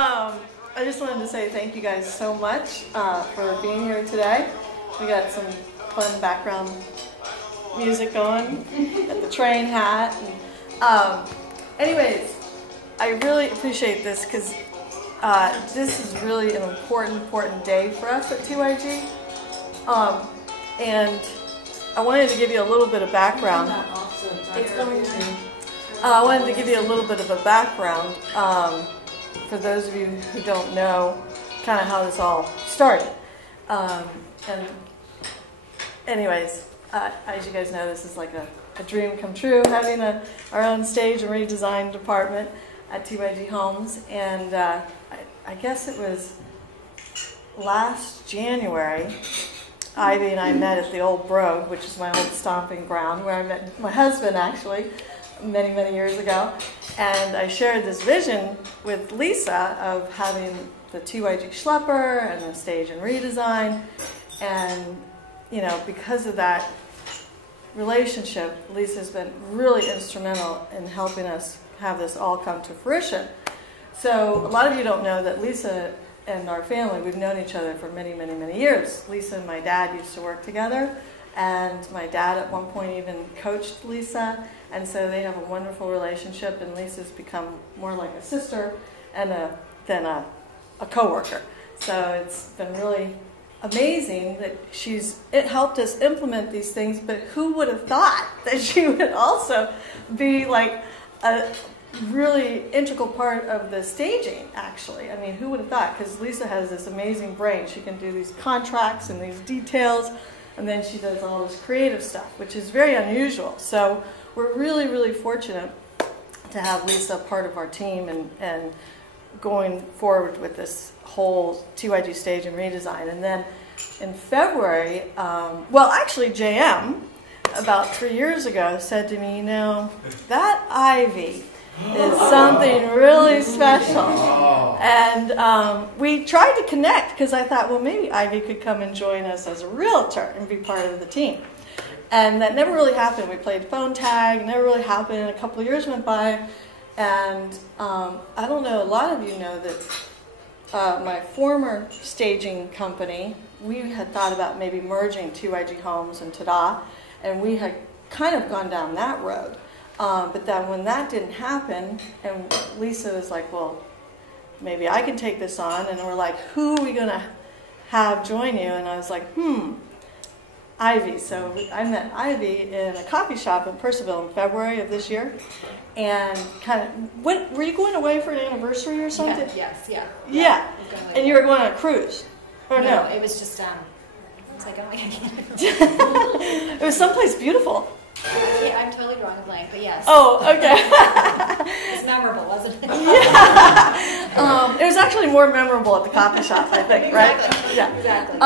I just wanted to say thank you guys so much for being here today. We got some fun background music going at the train hat. And, anyways, I really appreciate this because this is really an important day for us at TYG. And I wanted to give you a little bit of background. I wanted to give you a little bit of a background for those of you who don't know kind of how this all started. And anyways, as you guys know, this is like a dream come true, having our own stage and redesign department at TYG Homes. And I guess it was last January, Ivy and I met at the old Brogue, which is my old stomping ground, where I met my husband actually many years ago. And I shared this vision with Lisa of having the TYG Schlepper and the stage and redesign. And, you know, because of that relationship, Lisa's been really instrumental in helping us have this all come to fruition. So a lot of you don't know that Lisa and our family, we've known each other for many years. Lisa and my dad used to work together, and my dad at one point even coached Lisa, and so they have a wonderful relationship, and Lisa's become more like a sister and than a coworker. So it's been really amazing that it helped us implement these things, but who would have thought that she would also be like a really integral part of the staging, actually. I mean, who would have thought? Because Lisa has this amazing brain. She can do these contracts and these details, and then she does all this creative stuff, which is very unusual. So we're really fortunate to have Lisa part of our team and going forward with this whole TYG stage and redesign. And then in February, well, actually JM, about 3 years ago, said to me, you know, that Ivy is something really special. And we tried to connect because I thought, well, maybe Ivy could come and join us as a realtor and be part of the team. And that never really happened. We played phone tag, never really happened, and a couple of years went by. And I don't know, a lot of you know that my former staging company, we had thought about maybe merging TYG Homes and Tada, and we had kind of gone down that road. But then when that didn't happen, and Lisa was like, well, maybe I can take this on. And we're like, who are we going to have join you? And I was like, Ivy. So I met Ivy in a coffee shop in Percival in February of this year. And kind of, were you going away for an anniversary or something? Yeah. And you were going on a cruise? Or no? It was just, it's like, oh my God, I can't. It was someplace beautiful. Yeah, I'm totally drawing a blank, but yes. Oh, okay. It's memorable, wasn't it? Yeah. It was actually more memorable at the coffee shop, I think, right? Exactly. Yeah. Exactly.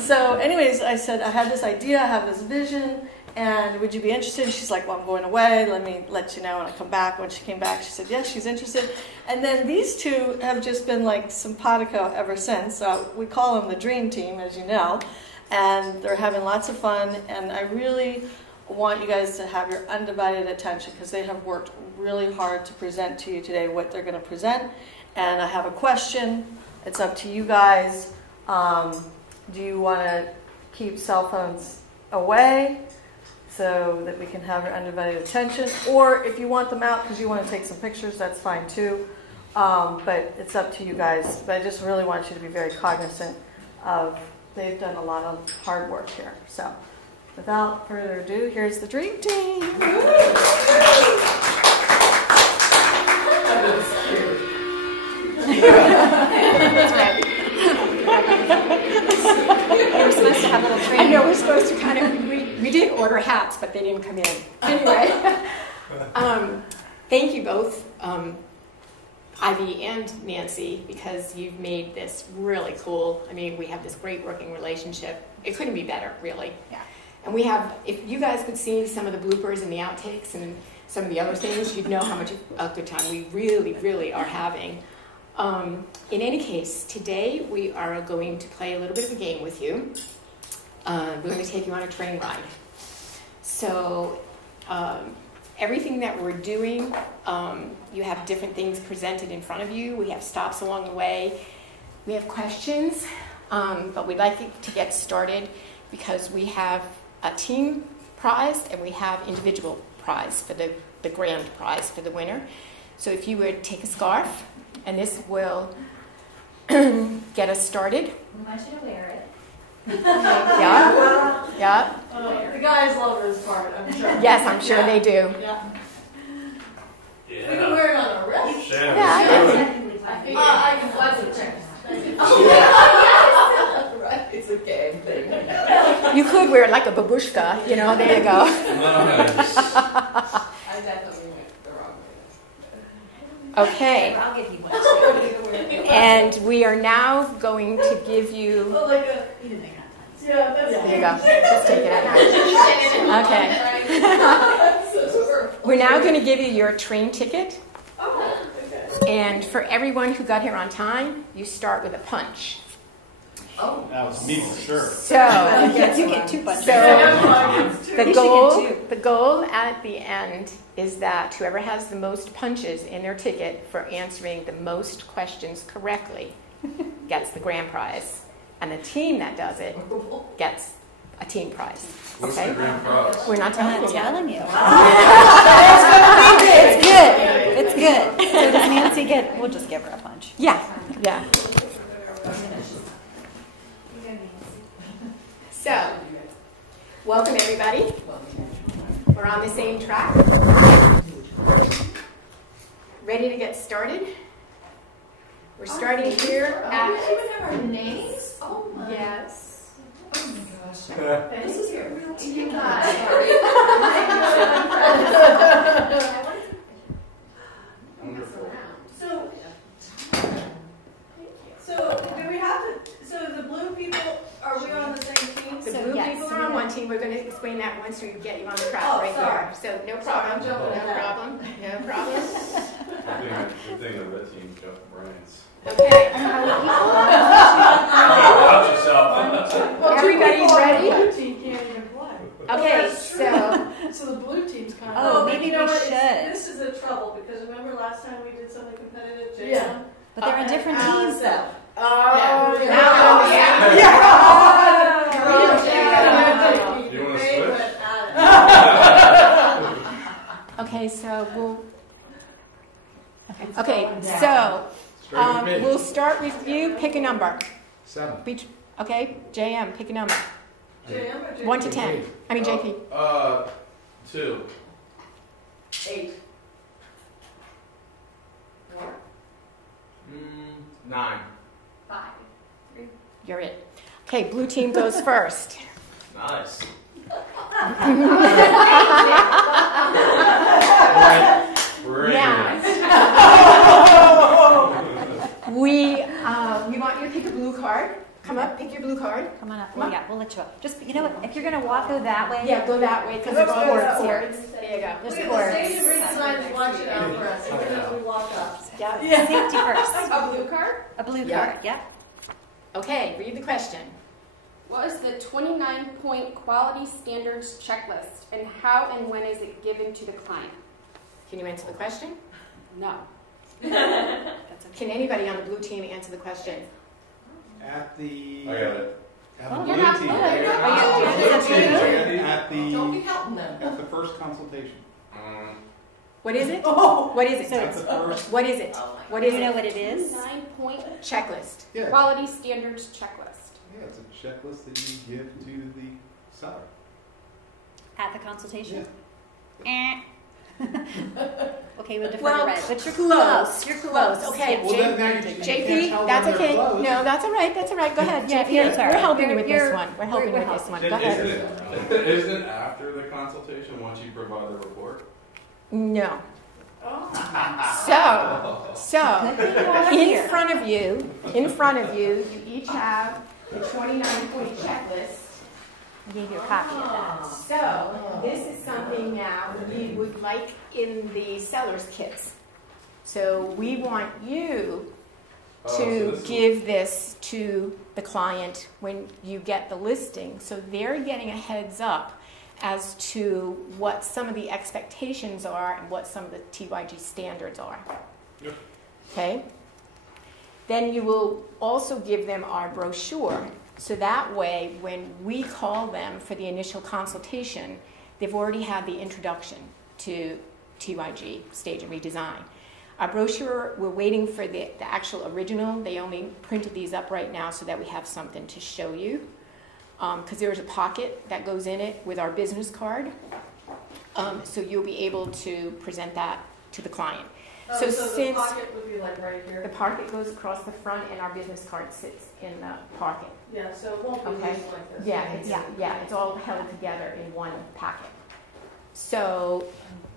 So anyways, I said, I had this idea, I have this vision, and would you be interested? She's like, well, I'm going away. Let me let you know when I come back. When she came back, she said, yes, she's interested. And then these two have just been like simpatico ever since. We call them the dream team, as you know, and they're having lots of fun, and I really want you guys to have your undivided attention because they have worked really hard to present to you today what they're going to present. And I have a question. It's up to you guys. Do you want to keep cell phones away so that we can have your undivided attention? Or if you want them out because you want to take some pictures, that's fine too. But it's up to you guys. But I just really want you to be very cognizant of they've done a lot of hard work here. So without further ado, here's the dream team. That's right. We were supposed to have a little training. I know we're supposed to kind of, we did order hats, but they didn't come in. Anyway, thank you both, Ivy and Nancy, because you've made this really cool. I mean, we have this great working relationship. It couldn't be better, really. Yeah. And we have, if you guys could see some of the bloopers and the outtakes and some of the other things, you'd know how much a good time we really are having. In any case, today we are going to play a little bit of a game with you. We're going to take you on a train ride. So everything that we're doing, you have different things presented in front of you. We have stops along the way. We have questions, but we'd like to get started because we have a team prize and we have individual prize for the grand prize for the winner. So if you would take a scarf, and this will get us started. We want you to wear it. Yeah, yeah. The guys love this part, I'm sure. Yes, I'm sure they do. Yeah. We can wear it on our wrist. Yeah. I can flex it too. Right, it's a game thing. You could wear it like a babushka, you know, there you go. I definitely went the wrong way. Okay, I'll give you one. and we are now going to give you, Oh, like a, You didn't make that yeah, that's there you go, just take it out. Okay, we're now going to give you your train ticket, Oh, okay. and for everyone who got here on time, you start with a punch. Oh. That was me for sure. So, You get 2 punches. So, You should the goal at the end is that whoever has the most punches in their ticket for answering the most questions correctly gets the grand prize. And the team that does it gets a team prize. What's Okay? the grand prize? We're not I'm telling not you yet. telling you. It's good. It's good. So does Nancy get, we'll just give her a punch. Yeah, yeah. So, welcome everybody. We're on the same track. Ready to get started? We're starting here at... We even have our names? Oh my. Yes. Oh my gosh. This is your real team. Wonderful. So do we have to, so the blue people, are we on the same team? The So, blue yes. people are on one team. We're going to explain that once we get you on the track Oh, right sorry. here. So no Sorry, problem. I'm jumping No ahead. problem. No problem. Good thing the red team got the brains. Okay. Watch yourself. Everybody's ready? The blue team can't even play. Okay, That's so So the blue team's kind of. Oh, maybe you know we what, should. This is the trouble, because remember last time we did something competitive, JM? Yeah. But they're on different teams though. Oh, Yeah. now, Do you want to switch? okay, so we'll. Okay, so we'll start with you. Pick a number. 7. Okay, JM, pick a number. JM or JP? 1 to 10. I mean JP. 2. 8. 9. 5. You're it. Okay, blue team goes first. Nice. Now, we want you to pick a blue card. Come up, pick your blue card. Come on up. Well, yeah, we'll let you up. Just, you know what? If you're going to walk, go that way. Yeah, go that way because there's cords here. There you go. There's Look at cords. the stage of REdesign is watching out for us, even as we walk up. Yeah. Safety first. A blue card? A blue Yeah. card. Yep. Okay, read the question. What is the 29-point quality standards checklist, and how and when is it given to the client? Can you answer the question? No. Can anybody on the blue team answer the question? At the. I got it. At the Oh, blue you're not team. good. At Don't be the helping them. at the first consultation. What is it? Oh. What is it? At the first. What is it? What Do is you know it? what it is? 29-point Checklist. Yeah. quality standards checklist. Yeah, it's a checklist that you give to the seller. At the consultation? Yeah. Okay, we'll defer Well, to Red. But you're close. You're Close. Okay, Well, then now you can't JP, tell that's them they're okay. close. No, that's all right. That's all right. Go ahead, Yeah, JP. yeah, sorry. We're helping you with You're- this one. We're helping we're with this one. Go Isn't ahead. isn't it after the consultation once you provide the report? No. Oh. So in front of you, you each have the 29-point checklist. I gave you a copy of that. So this is something now we would like in the seller's kits. So we want you to give this to the client when you get the listing. So they're getting a heads up as to what some of the expectations are and what some of the TYG standards are. Yep. Okay? Then you will also give them our brochure, so that way when we call them for the initial consultation, they've already had the introduction to TYG, Stage and Redesign. Our brochure, we're waiting for the actual original. They only printed these up right now so that we have something to show you. Because there's a pocket that goes in it with our business card. So you'll be able to present that to the client. So the pocket would be like right here? The pocket goes across the front and our business card sits in the pocket. Yeah, so it won't be Okay. just like this. Yeah, it's all held together in one packet. So,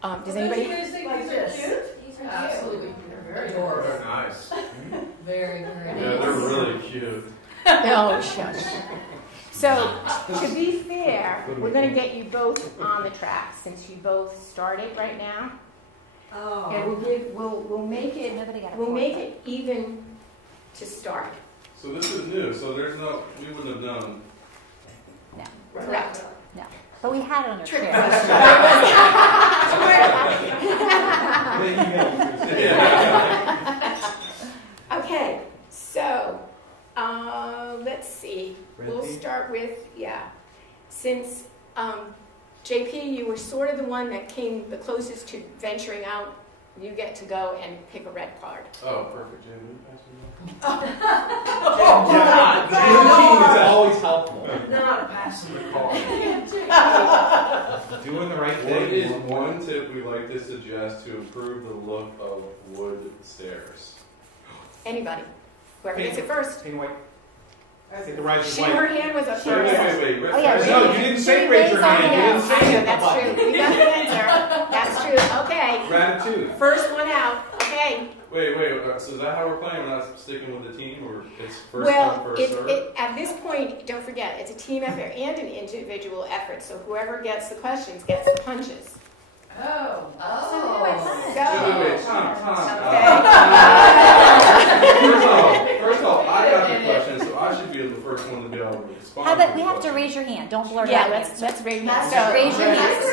does anybody? Do you guys think these are cute? These are Absolutely. They're very They're adorable. nice. Very, very Yeah, they're really cute. No, shush. So, to be fair, we're going to get you both on the track since you both started right now. Oh. And we'll make it Nobody got a we'll point. make it even to start. So this is new, so there's no, we wouldn't have known. No, Correct. no. But we had it on our Trick chair. Okay, so let's see. We'll start with, since JP, you were sort of the one that came the closest to venturing out, you get to go and pick a red card. Oh, perfect, Jim. Will you pass me Routine is always helpful. Not passing. the call? Doing the right What thing. is one tip we like to suggest to improve the look of wood stairs? Anybody? Whoever gets it first. Paint white. Take the right Her hand was up Wait, first. wait. Oh, yeah, No, you didn't say raise your hand. You didn't say hit the That's button. true. We got the answer. That's true. Okay. Gratitude. First one out. Okay. Wait. So is that how we're playing? We're not sticking with the team, or it's first Well, come, first serve? at this point, don't forget, it's a team effort and an individual effort. So whoever gets the questions gets the punches. Oh. So, Wait, Tom. Okay. First of all, I got the question, so I should be the first one to be able to respond. How about to we the have to question. raise your hand? Don't blurt yeah, out. let's raise your hand. So, raise your hand.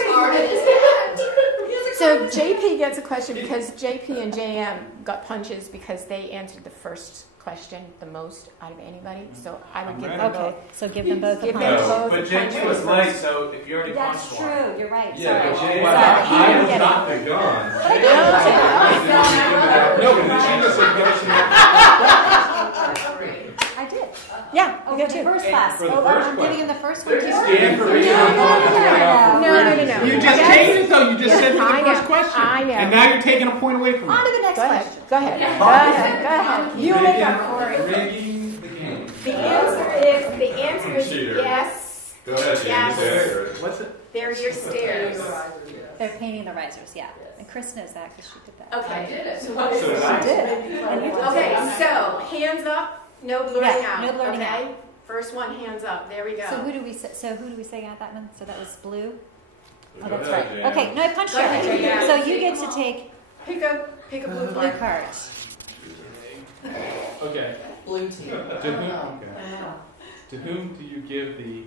So JP gets a question because JP and JM got punches because they answered the first question the most out of anybody. So I would give them Okay, both. so give them both a Give them punch. both But a JP punch was first. late, so if you already That's punched one. true. You're right. Yeah, but Sorry. Jay, Well, I didn't was get not the gun. No, but she just said give us some I did. Yeah, Oh, you for got the two. first And class. for the Oh, first I'm question. giving him the first one. They're too. just standing for reading. No. You just changed it though. You just said for I the know. first question. I know. And now you're taking a point away from On me. to the next Go ahead. question. Go ahead. You make up for it. Rigging the game. The answer is Cheater. yes. Go ahead, Jay. Yes. You answer it. What's it? They're your stairs. They're painting the risers, yeah. And Chris knows that because she did that. I Okay. did it. So nice. Okay, so hands up, no blurting Yeah, out. no blurting okay? First one, hands up. There we go. So who do we say? So who do we say got that one? So that was blue. Go Oh, that's ahead, right. Jay. Okay, no, I punched Go ahead, her. Jay. So you get to take Pick a blue blue card. card. Okay. Blue team. To whom? Okay. To whom do you give the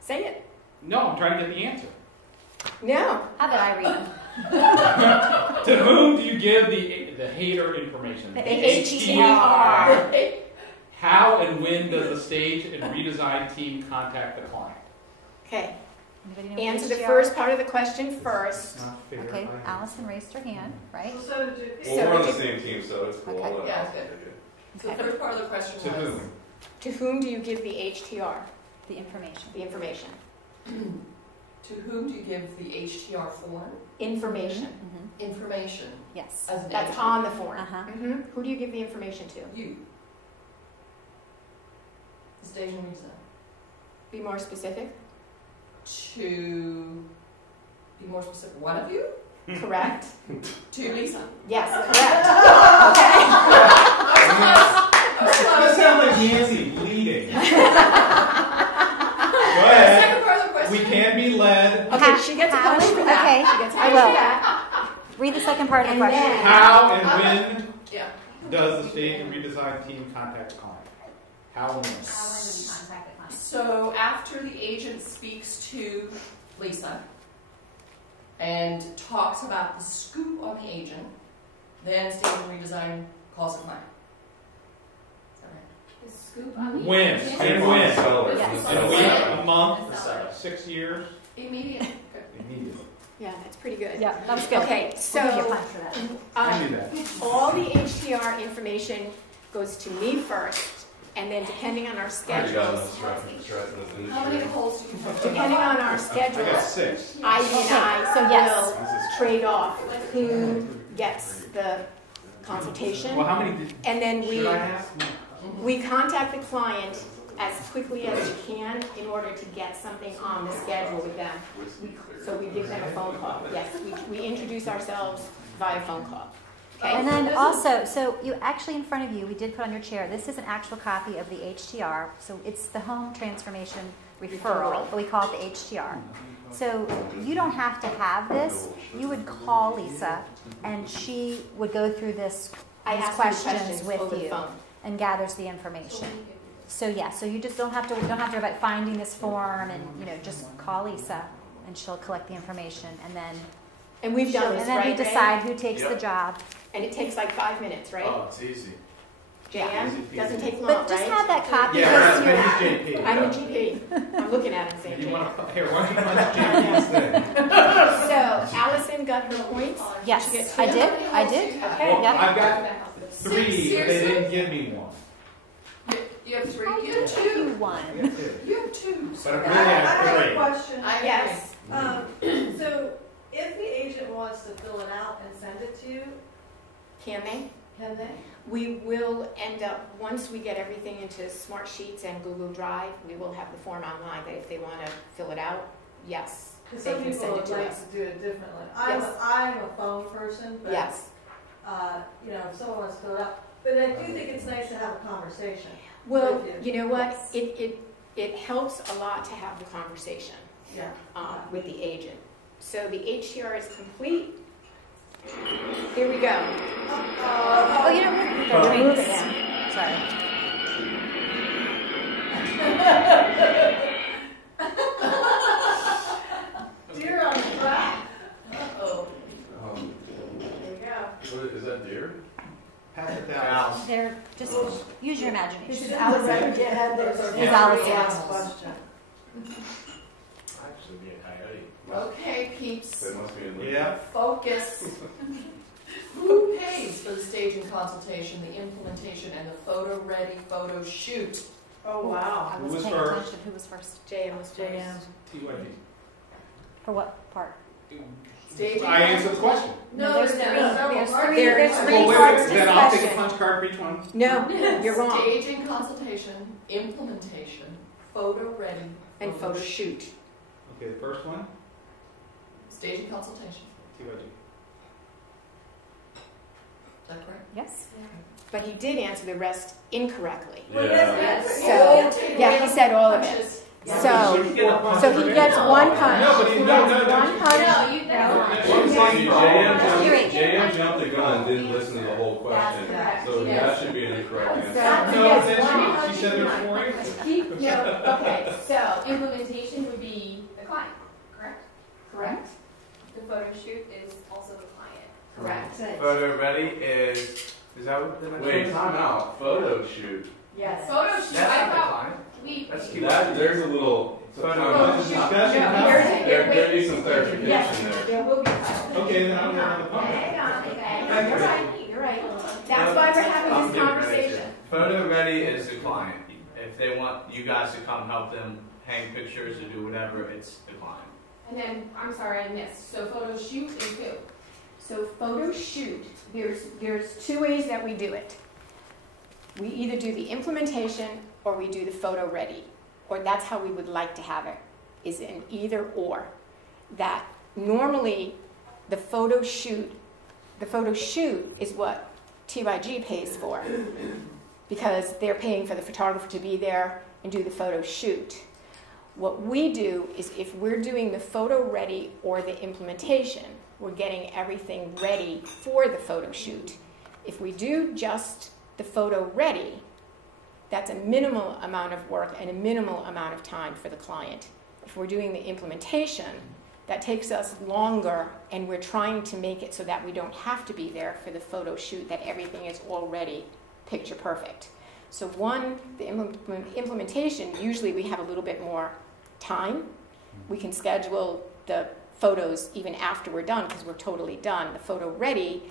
Say it. No, I'm trying to get the answer. No. How about I read? To whom do you give the hater information? The HTR. How and when does the stage and redesign team contact the client? Okay. Anybody know Answer the HDR? first part of the question first. Not fair. Okay, Allison raised her hand, right? So did Well, we're on the same team, so it's cool. Okay. I'll let Yeah, Allison good. take it. So the first part of the question To was whom? To whom do you give the HTR, The information. the information? to whom do you give the HTR form Information. Mm-hmm. information Yes. as an That's agent? on the form. Uh-huh. Who do you give the information to? You. The stage and redesign. Be more specific. To be more specific, one of you? Correct. To Lisa. Yes, correct. This sounds like Nancy leading. Go ahead. Second part of the question. We can be led. Okay, she gets a punch for that. Okay, She gets a I punch will. for that. Read the second part of the And question. then- How and when Yeah. does the stage and redesign team contact the client? How and when? contact the client. So after the agent speaks to Lisa and talks about the scoop on the agent, then Stage and Redesign calls the client. Is that right? The scoop on the When? agent. And when? Yes. In a week, a month, 6 years? Immediate. Immediately. Yeah, that's pretty good. Yeah, that was good. Okay, so We'll give you a punch for that. I knew that. all the HDR information goes to me first, and then depending on our I got schedules, How many holes do you have? depending on our I got schedules, 6. Ivy and I So yes. will trade off who gets the consultation, Well, how many did, and then should I ask? we contact the client as quickly as we can in order to get something on the schedule with them. So we give them a phone call. Yes, we introduce ourselves via phone call. Okay? And then also, so you actually in front of you, we did put on your chair, this is an actual copy of the HTR. So it's the home transformation referral, but we call it the HTR. So you don't have to have this. You would call Lisa, and she would go through these I ask you questions over with the you phone. and gathers the information. So yeah, so you just don't have to worry about finding this form, and just call Lisa, and she'll collect the information, and then And we've done this, and then right? we Ray? decide who takes the job. And it takes like 5 minutes, right? Oh, it's easy. Jan, doesn't take long, But just right? have that copy. Yeah, because but he's JP. I'm the GP. I'm looking at him saying, You "Jane." want to, here, why don't you punch JP's thing? So Allison got her points. Yes, Did you get two? I did. Okay. Well, Yeah. I've got 3, but they Seriously? didn't give me one. You have 3? You have You 2. won. I got 2. You have 2. But I I really have have a 3. question. Yes. So if the agent wants to fill it out and send it to you, Can they? can they? We will end up, once we get everything into Smart Sheets and Google Drive, we will have the form online, but if they want to fill it out, yes, Because they some can people send it would to like us. to do it differently. Yes. I'm a phone person, but Yes. if someone wants to fill it out, but I do think it's nice to have a conversation. Well, with you know what? Yes. It helps a lot to have the conversation Yeah. with the agent. So the HCR is complete. Here we go. Oh, you don't have Move drinks. it now. Sorry. Deer on the track. Uh-oh. There you go. What, is that deer? Pass it down. They're just use your imagination. This is Allison. There's our It's Allison. last question. Actually, be a coyote. Okay, peeps. That must be in Lee. Yeah. Focus. Who pays for the staging consultation, the implementation, and the photo-ready photo shoot? Oh, wow. I Who was was paying first? attention. Who was first? JM was first. TYG. For what part? Staging. I answered the question. No, There's there's three. several There's parts. three. There's There's three Well, wait, parts wait, then I'll take a discussion. punch card for each one. No, you're wrong. Staging consultation, implementation, photo-ready, And photo shoot. Okay, the first one, Staging consultation. TYG. Is that correct? Yes. But he did answer the rest incorrectly. Yeah. Yeah, he said all of it. So he gets one punch. No, but He he, gets no, one punch. No, you See, You're right. JM jumped the gun and didn't listen to the whole question. That's So correct. that should be an incorrect answer. No, He gets one then punch. she said there's 4 answers. Okay, So implementation would be the client, correct? correct. The photo shoot is also the client. Correct. Photo ready is that what the Wait, time out. Photo shoot. Yes. Photo shoot, That's I not the thought client. we. That's too That, there's a little. Photo This is shoot. discussion. No, now. here's- There needs some clarification Yes, there. there will be. Okay, then I'll get another punch. Hang on, okay. You're right, you're right. That's why we're having I'm this getting ready to. conversation. Photo ready is the client. If they want you guys to come help them hang pictures or do whatever, it's the client. And then, I'm sorry, I missed. So photo shoot is who? So photo shoot, there's two ways that we do it. We either do the implementation or we do the photo ready, or that's how we would like to have it, is an either or. That normally the photo shoot is what TYG pays for, because they're paying for the photographer to be there and do the photo shoot. What we do is if we're doing the photo ready or the implementation, we're getting everything ready for the photo shoot. If we do just the photo ready, that's a minimal amount of work and a minimal amount of time for the client. If we're doing the implementation, that takes us longer, and we're trying to make it so that we don't have to be there for the photo shoot, that everything is already picture perfect. So the implementation, usually we have a little bit more time. We can schedule the photos even after we're done because we're totally done. The photo ready,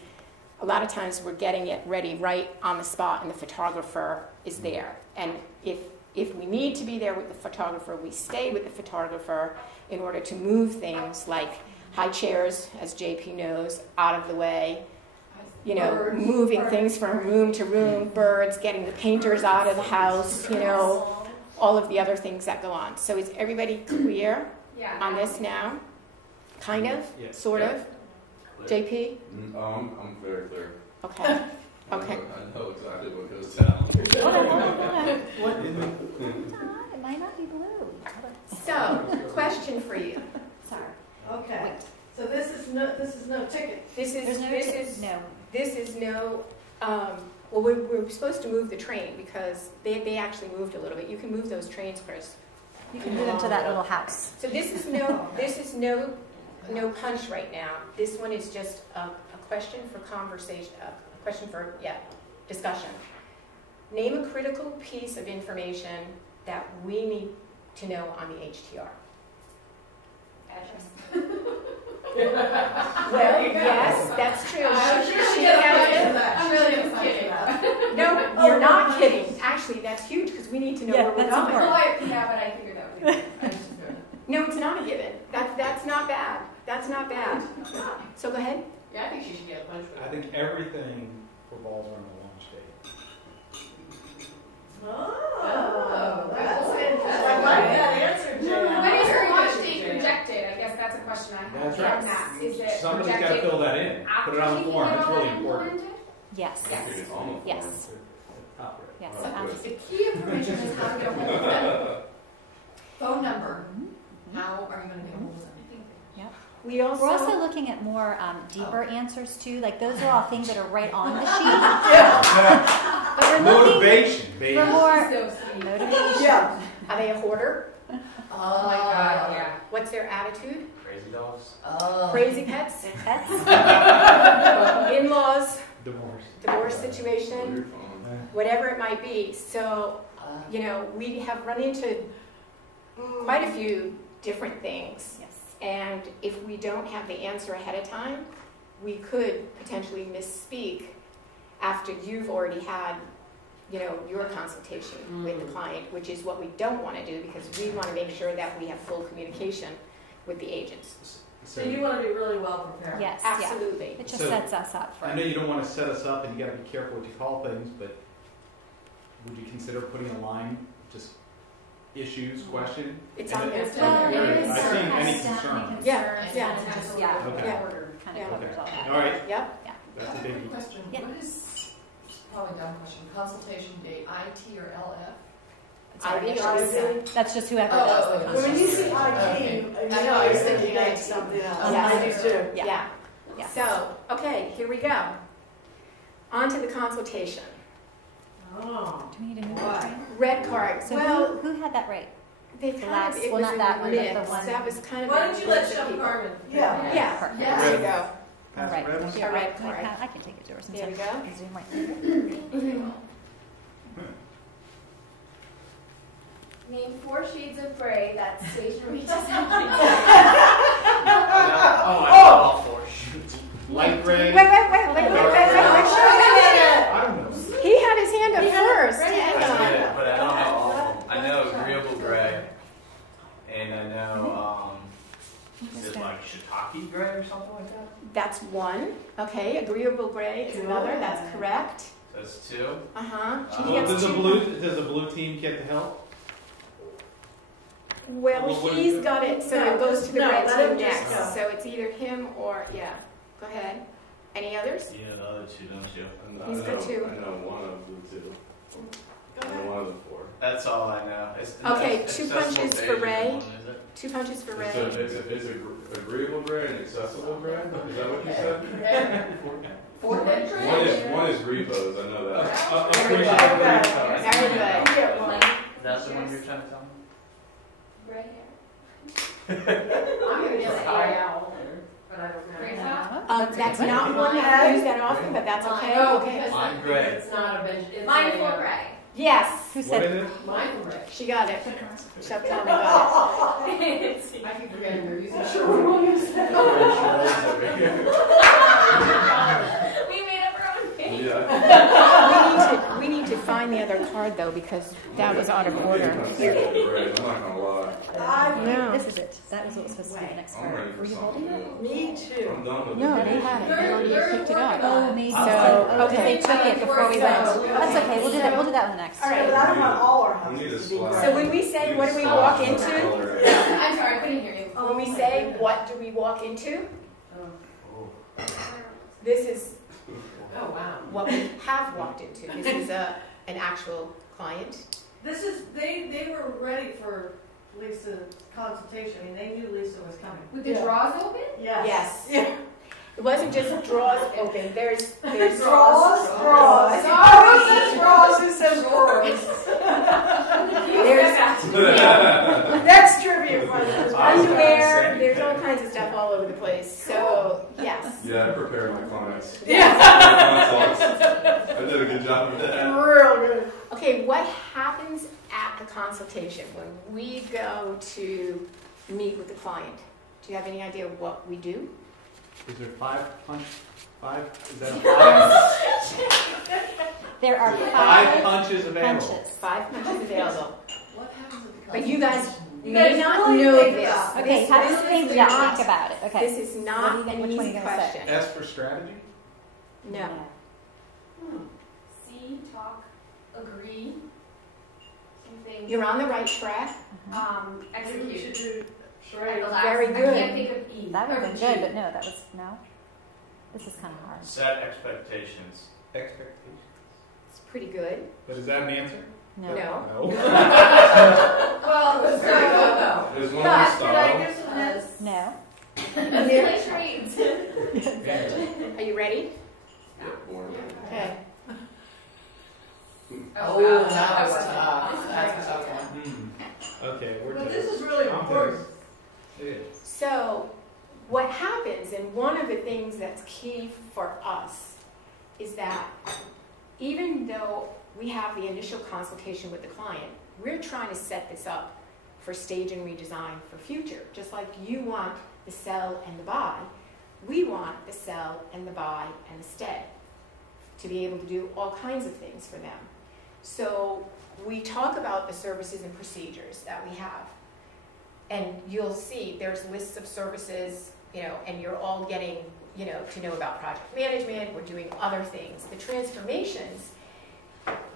a lot of times we're getting it ready right on the spot and the photographer is there. And if we need to be there with the photographer, we stay with the photographer in order to move things like high chairs, as JP knows, out of the way, moving things from room to room, birds, getting the painters out of the house, all of the other things that go on. So is everybody clear on this now? Kind of? Yes. Sort of? JP? I'm very clear. Okay. Okay. I know exactly what goes down. Hold on. It might not be blue. So, question for you. Sorry. Okay. Wait. So this is no ticket. This is no. Well, we're supposed to move the train because they actually moved a little bit. You can move those trains, Chris. You can move into that little house. So this is no punch right now. This one is just a question for conversation. A question for discussion. Name a critical piece of information that we need to know on the HTR. Address. Well, yes, that's true. She has it. I'm really just kidding. No, you're not kidding. Actually, that's huge because we need to know where we're going. But I figured that would be good. No, it's not a given. That's not bad. That's not bad. So go ahead. Yeah, I think she should get a punch for I that. think everything revolves around the launch date. Oh, that's cool. interesting. I like that answer, Jen. When is her launch date projected? I guess that's a question I have. That's right. On that. Is it Somebody's got to projected fill that in. Put it on the after form. she It's can really get all important. implemented? Yes. I think it's on the Yes. form. Top right. Yes. Oh, The key information is how to get a hold of them. Phone number. How are you going to get a hold of them? We also, We're also looking at more deeper answers too. Like those are all things that are right on the sheet. But we're looking Motivation, baby. for more So sweet. motivation. Yeah. are they a hoarder? Oh my God, yeah. What's their attitude? Crazy dogs. Oh. Crazy pets? Pets. In-laws? Divorce. Divorce situation? Your phone. Whatever it might be. So, we have run into quite a few different things. Yes. And if we don't have the answer ahead of time, we could potentially misspeak after you've already had, your consultation with the client, which is what we don't want to do because we want to make sure that we have full communication with the agents. So you want to be really well prepared. Yes. Absolutely. Yeah. It just So, sets us up for. I know you don't want to set us up and you got to be careful what you call things, but would you consider putting a line, just issues, question? It's And on there. Well, it is. I see any Has concern. Yeah. Just, yeah. Okay. Kind of Okay. covers all that. All right. Yep. That's a I have a biggie. question. Yeah. What is, probably a dumb question, consultation date, IT or LF? It's our ID, initials. That's just whoever Oh, does oh, the oh. When you consultation. see IT, I know, I was thinking thinking like IT. something else. Yeah. I do too. Yeah. Yeah. So, okay, here we go. On to the consultation. Oh. Do we need to move Why? the train? Red card. So Well, who had that right? they the kind last- of, it well, was not that a one, but the mix. one- That was kind of Why a don't you let mix of Chef people. Carmen? Yeah. Yeah, Perfect. there you go. Pass Right. the red one? Here, A right. red card. I can take it to her since There we go. I Zoom right. Name 4 shades of gray that stage redesign. Oh, I know all four. Shoot. Light gray. Wait. I don't know. He had his hand up first. Right. Hang I on. did, but I don't know all of them. I know agreeable gray, and I know, is it like shiitake gray or something like that? That's one. Okay, agreeable gray is another. That's correct. That's two. Uh-huh. She Well, gets does the two. blue team get the help? Well, Well, what he's is it? got it, so No, it goes to the no, red let team him just next. go. So it's either him or, yeah. Go ahead. Any others? Yeah, the other two, don't you? He's good too. I know one of the two. I know one of the four. That's all I know. It's, Okay, it's two accessible punches for pages Ray. one, is it? 2 punches for So Ray. is agreeable gray and accessible gray? Is that what you said? Forehead One trench. is repos, I know that. Very good. That's the one you're trying to tell me? Gray hair. I'm gonna guess eye owl, but I don't know. Gray top. That's not one that I use that often, but that's okay. Oh, okay. Mine gray. It's not a bench. It's Mindful a, gray. Yes, Who What said? is it? Mindful gray. she got it. Shut down and got I keep forgetting you're using it. We made up our own name. Yeah. it. We need to find the other card though because that was out of order. I'm not gonna lie. No. This is it. That was what was supposed to be the next I'm ready card. for Were you something holding it? new. Me too. I'm done with No, it. they had it. They already picked it up. Oh, maybe. So, Oh, okay. they took it before we went. So, That's okay. We'll do that. We'll do that on the next. All right. But I don't want all our We need a houses to be splash. So when we say what do we walk into, I'm sorry, I couldn't hear you. when we say what do we walk into, this is Oh, wow. what we have walked into. This is an actual client. This is, they were ready for Lisa's consultation. I mean, they knew Lisa was coming. With the drawers open? Yes. It wasn't just drawers open. There's Draws? drawers. Oh, who says draws? Who says drawers? That's trivia for you. Underwear. There's all kinds of stuff all over the place. So yes. Yeah, I prepare my clients. Yeah. I did a good job of that. Real good. Okay, what happens at the consultation when we go to meet with the client? Do you have any idea what we do? Is there five? Is that a five? There are Five five punches available. punches. 5 punches available. What happens at the But you guys You may guys not really know think this. about it. Okay, how do you This think is you not- think about it? Okay. This is What do not you think- an which one are easy you gonna say? question. S for strategy? No. See, talk, agree, something. You're on the right track. Maybe we Execute. should do At charades. the last- Very I good. can't think of E. That would Or have been G. good, but no, that was no. This is kind of hard. Set expectations. Expectations. It's pretty good. But is that an answer? No. No. No. Well, it's very good though. There's one But, more did I style. give some hints? No. Let's play trades. Are you ready? Yeah, boring. Okay. Oh, that was tough. That's a tough one. Okay, we're But good. this is really I'm important. good. It is. So, what happens, and one of the things that's key for us, is that even though we have the initial consultation with the client, we're trying to set this up for stage and redesign for future. Just like you want the sell and the buy, we want the sell and the buy and the stay to be able to do all kinds of things for them. So we talk about the services and procedures that we have. And you'll see there's lists of services, and you're all getting, to know about project management. We're doing other things. The transformations,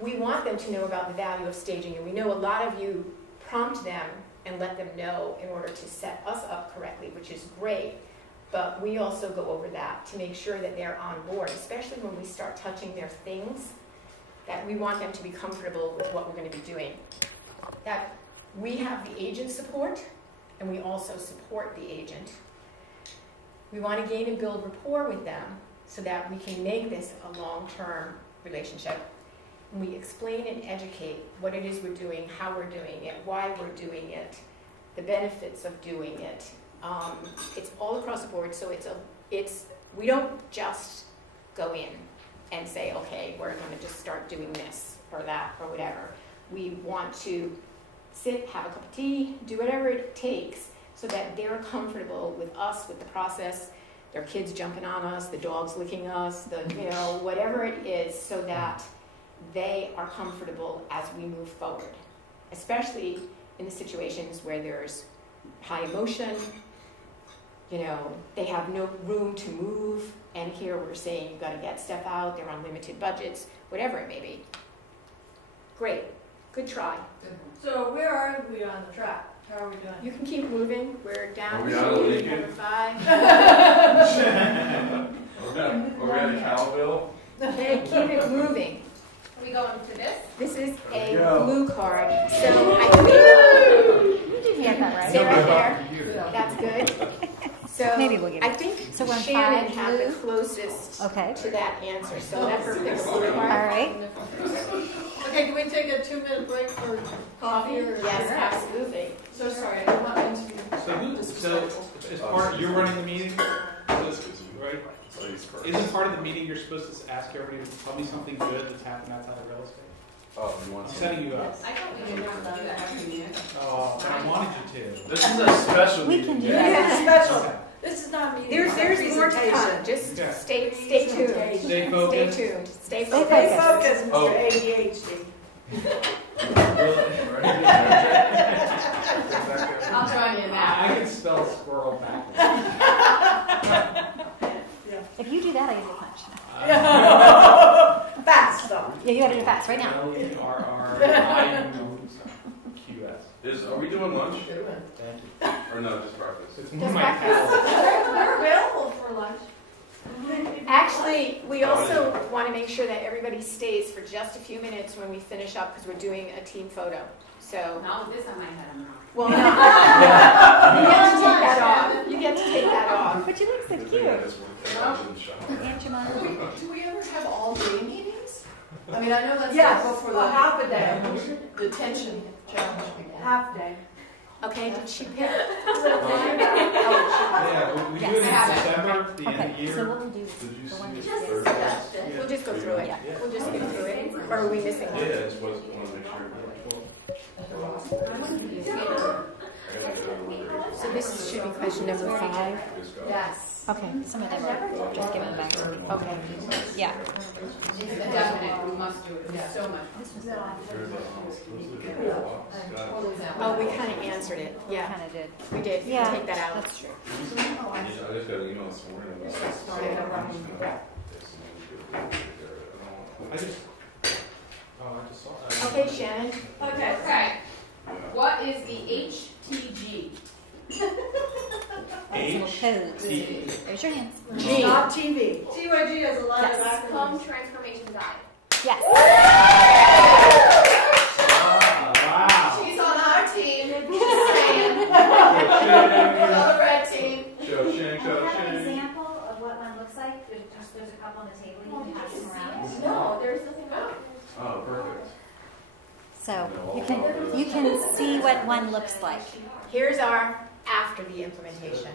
we want them to know about the value of staging. And we know a lot of you prompt them and let them know in order to set us up correctly, which is great. But we also go over that to make sure that they're on board, especially when we start touching their things, that we want them to be comfortable with what we're going to be doing. That we have the agent support, and we also support the agent. We want to gain and build rapport with them so that we can make this a long-term relationship. And we explain and educate what it is we're doing, how we're doing it, why we're doing it, the benefits of doing it. It's all across the board, so we don't just go in and say, okay, we're going to just start doing this or that or whatever. We want to sit, have a cup of tea, do whatever it takes so that they're comfortable with us, with the process, their kids jumping on us, the dogs licking us, whatever it is, so that they are comfortable as we move forward, especially in the situations where there's high emotion, they have no room to move, and here we're saying you've got to get stuff out, they're on limited budgets, whatever it may be. Great. Good try. So where are we on the track? How are we doing? You can keep moving. We're down Are we to out of Lincoln? number 5. Are we at Calville? Okay, keep it moving. Are we going to this? This is a Go. blue card. So I think You did get that right. stay right there. Computer. That's good. So Maybe we'll give I it. think So we're on Shannon 5 had the blue? closest Okay. to that answer, so let her pick a blue All card. right. Okay, can we take a 2-minute break for coffee or? Yes, absolutely. So sorry, I'm not meant to be. So as part, you're running the meeting, right? Isn't part of the meeting you're supposed to ask everybody to tell me something good that's happened outside of real estate? Oh, you want I'm some? setting you up. I thought we didn't have to do that every minute. Oh, but I wanted you to. This is a special We meeting. can do Yeah, that. special. Okay. This is not me. There's more to come. Just Okay. stay tuned. Stay Stay focused. tuned. Stay Stay focused. Stay focused, Oh. Mr. ADHD. I'll join you in that. I can spell squirrel backwards. If you do that, I give you a punch. Fast though. Yeah, you gotta do it fast right now. LERRIUQS. Are we doing lunch? Or no, just breakfast? It's more my palace. They're available for lunch. Actually, we also want to make sure that everybody stays for just a few minutes when we finish up because we're doing a team photo. So, Now with this on my head, I'm not. well, no. You get to take that off. You get to take that off. But you look so Good cute. thing I just went out in the shower. Aunt Jemima. Do we ever have all day meetings? I mean, I know that's Yes, helpful for a the half a day. the tension challenge people. Half day. Okay, did she pick? Yeah, we do it in Yes. December, the end of the Okay, year. so what we'll do Did you is the see one the that third one? We'll just go through it. Yeah. We'll just get through it. Or are we missing Yeah, one? I just want to make sure. So this should be question number 5. Yes. Okay, some of them are just given back. Okay, yeah. It's a definite, we must do it, there's so much. Oh, we kind of answered it. Yeah, Kind of did. we did. You Yeah, can take that out. that's true. I just got an email this morning about I just saw that. Okay, Shannon. Okay. Okay, what is the HTG? Little codes. T. Raise your hands. G. Not TV. TYG has a lot of Yes. Home acronyms. transformation guide. Yes. Wow. She's on our team, just saying. Wow. On the red team. Show Shane, I show have an Shane. example of what one looks like. There's a couple on the table. You can pass them around. No, there's nothing wrong. Oh, perfect. So you can see what one looks like. Here's our after the implementation.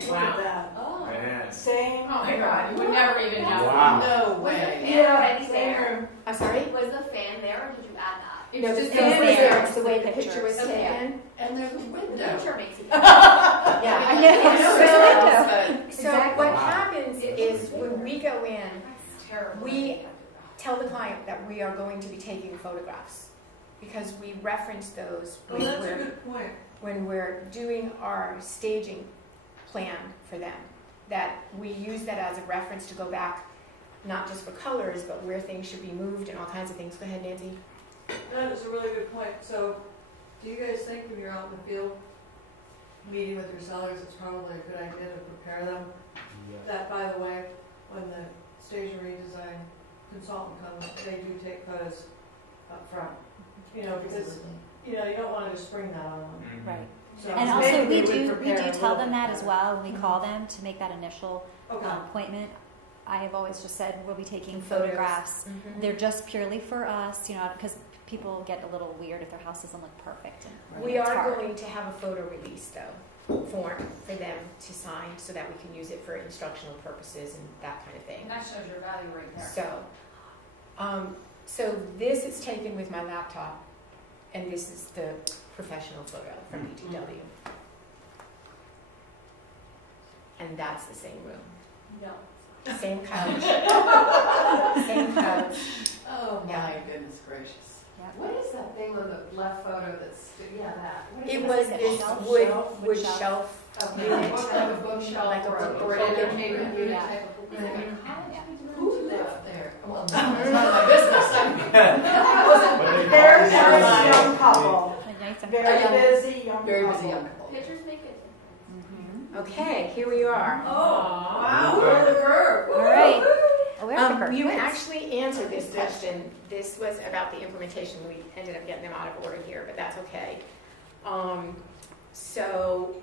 Look at that. Oh. Man. Same. Oh my God, you would never even know. Wow. No Was the way. fan Yeah, already same there? room. I'm sorry? Was the fan there, or did you add that? No, the It's fan just was there. there. It's the way the picture was Okay. taken. And there's a The window. picture makes it. Yeah. I know. So what happens is when we go in, That's terrible. we tell the client that we are going to be taking photographs because we reference those Oh, that's a good point. when we're doing our staging plan for them. That we use that as a reference to go back, not just for colors, but where things should be moved and all kinds of things. Go ahead, Nancy. That is a really good point. So, do you guys think when you're out in the field meeting with your sellers, it's probably a good idea to prepare them? That, by the way, when the stage and redesign consultant comes, they do take photos up front. You know, because you don't want to just spring that on them. Right. So And also, maybe we would do prepare a tell little them that bit as well when we call them to make that initial Okay. appointment. I have always just said we'll be taking Photos. photographs. They're just purely for us, because people get a little weird if their house doesn't look perfect. And We it's are hard. going to have a photo release, though, form for them to sign so that we can use it for instructional purposes and that kind of thing. And that shows your value right there. So this is taken with my laptop, and this is the professional photo from BTW. And that's the same room. No. Same couch. Same couch. Oh my Yeah. goodness gracious. Yeah. What is that thing on the left photo that's, yeah, that? What is It that? was like a this shelf? wood Shelf? shelf. Okay, unit. it looks like a bookshelf Like a or a bookboard. entertainment unit Yeah. type of thing. How Yeah. did you do that there? Well, it's none of my business. I mean, it wasn't Very nice young couple. Like nice and Very pretty. busy young very couple. busy young couple. Pictures make it. Mhm. Okay, here we are. Oh, wow, we're the curve. All right. Oh, we're at the You curve. actually answered this question. This was about the implementation. We ended up getting them out of order here, but that's okay. So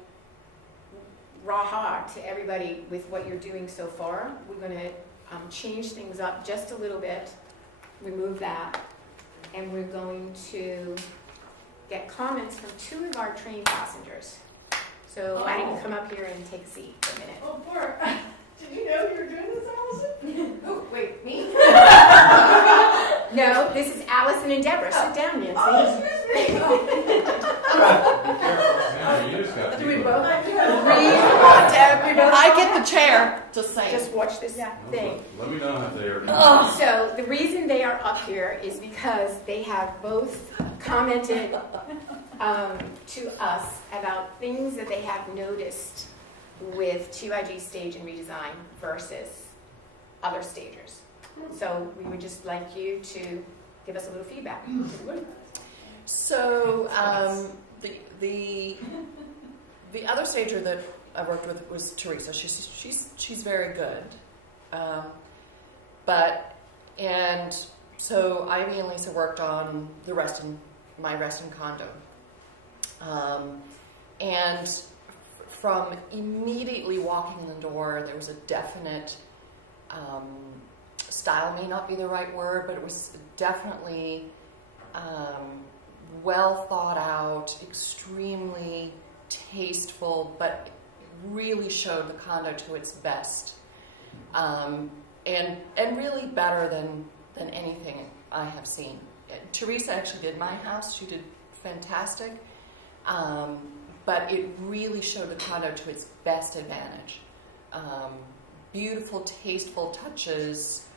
raw to everybody with what you're doing so far. We're going to change things up just a little bit, remove that, and we're going to get comments from 2 of our train passengers. So why don't you come up here and take a seat for a minute? Oh, poor. Did you know you were doing this, Allison? Oh, wait, me? No, this is Allison and Deborah. Sit down, Nancy. Oh, excuse me. Yeah, you just got Do we people. both? I get the chair. Just saying. Just watch this thing. Let me know if they are. So the reason they are up here is because they have both commented to us about things that they have noticed with TYG stage and redesign versus other stagers. So we would just like you to give us a little feedback. So the other stager that I worked with was Teresa. She's very good, and so Ivy and Lisa worked on my Reston condo, and from immediately walking in the door, there was a definite style may not be the right word, but it was definitely well thought out, extremely tasteful, but really showed the condo to its best, and really better than anything I have seen. Teresa actually did my house; she did fantastic, but it really showed the condo to its best advantage. Beautiful, tasteful touches,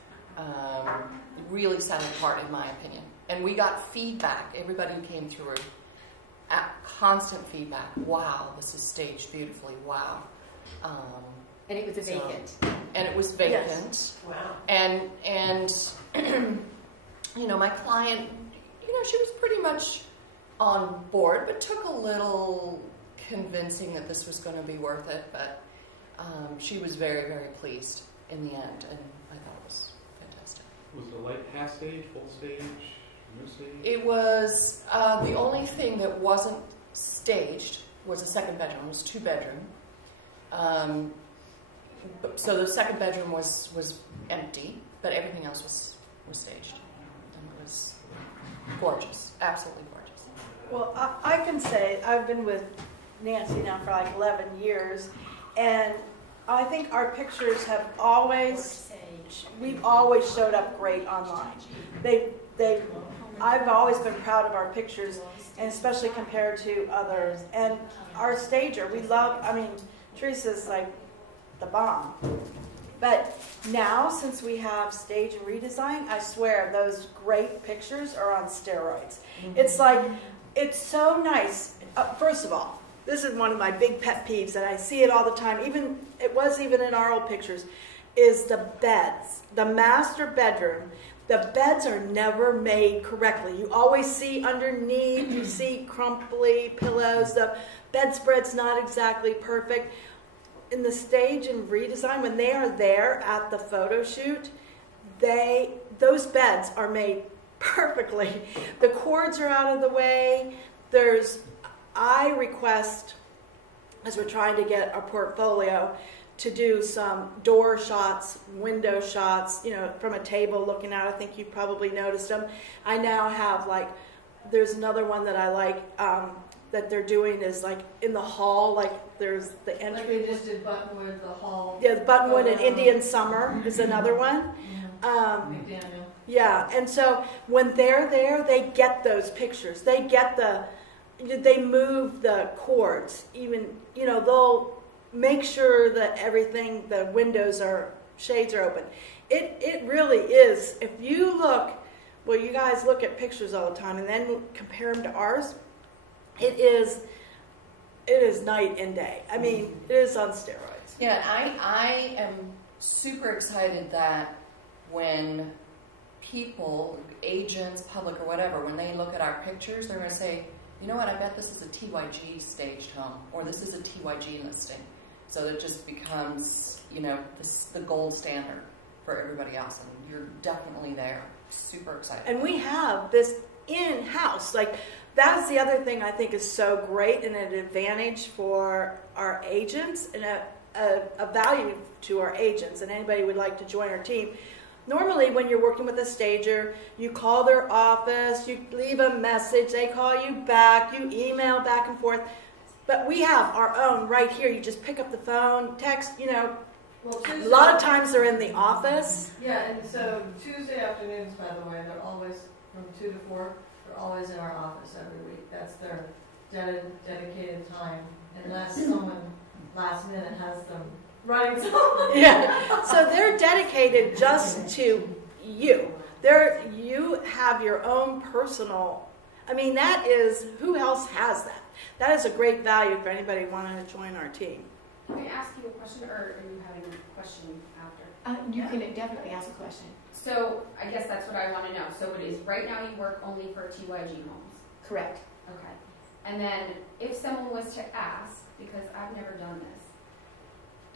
really set it apart, in my opinion. And we got feedback. Everybody who came through, constant feedback. Wow, this is staged beautifully. Wow. And it was vacant. And it was vacant. Yes. Wow. And my client, she was pretty much on board, but took a little convincing that this was going to be worth it. But she was very, very pleased in the end, and I thought it was fantastic. Was the light half stage, full stage, no stage? It was the only thing that wasn't staged was a second bedroom. It was 2-bedroom. So the second bedroom was empty, but everything else was staged. And it was gorgeous, absolutely gorgeous. Well, I can say I've been with Nancy now for like 11 years, and I think our pictures have we've always showed up great online. I've always been proud of our pictures, and especially compared to others. And our stager, Teresa's like the bomb. But now, since we have stage and redesign, I swear those great pictures are on steroids. Mm-hmm. It's like, it's so nice. First of all, this is one of my big pet peeves, and I see it all the time. It was even in our old pictures, is the beds. The master bedroom, the beds are never made correctly. You always see underneath, you see crumply pillows, the bedspread's not exactly perfect. In the stage and redesign, when they are there at the photo shoot, those beds are made perfectly. The cords are out of the way. I request, as we're trying to get a portfolio, to do some door shots, window shots, from a table looking out. I think you've probably noticed them. I now have there's another one that I like that they're doing is in the hall, there's the entry. Like they just did Buttonwood, the hall. Yeah, the Buttonwood and Indian Summer is another one. McDaniel. Yeah, and so when they're there, they get those pictures. They get they move the cords. Even, they'll make sure that everything, the shades are open. It really is. If you look, you guys look at pictures all the time and then compare them to ours, it is night and day. I mean, it is on steroids. Yeah, I am super excited that when people, agents, public, or whatever, when they look at our pictures, they're going to say, you know what, I bet this is a TYG staged home, or this is a TYG listing. So it just becomes, the gold standard for everybody else, and you're definitely there. Super excited. And we have this in-house, that's the other thing I think is so great and an advantage for our agents and a value to our agents and anybody who would like to join our team. Normally when you're working with a stager, you call their office, you leave a message, they call you back, you email back and forth. But we have our own right here. You just pick up the phone, text, you know. Well, a lot of times they're in the office. Yeah, and so Tuesday afternoons, by the way, they're always from 2 to 4. They're always in our office every week. That's their dedicated time, unless someone last minute has them running something. Yeah. So they're dedicated just to you. You have your own personal. I mean, that is, who else has that? That is a great value for anybody wanting to join our team. Can I ask you a question, or are you having a question after? You can definitely ask a question. So I guess that's what I want to know. So it is, right now you work only for TYG homes? Correct. Okay. And then if someone was to ask, because I've never done this,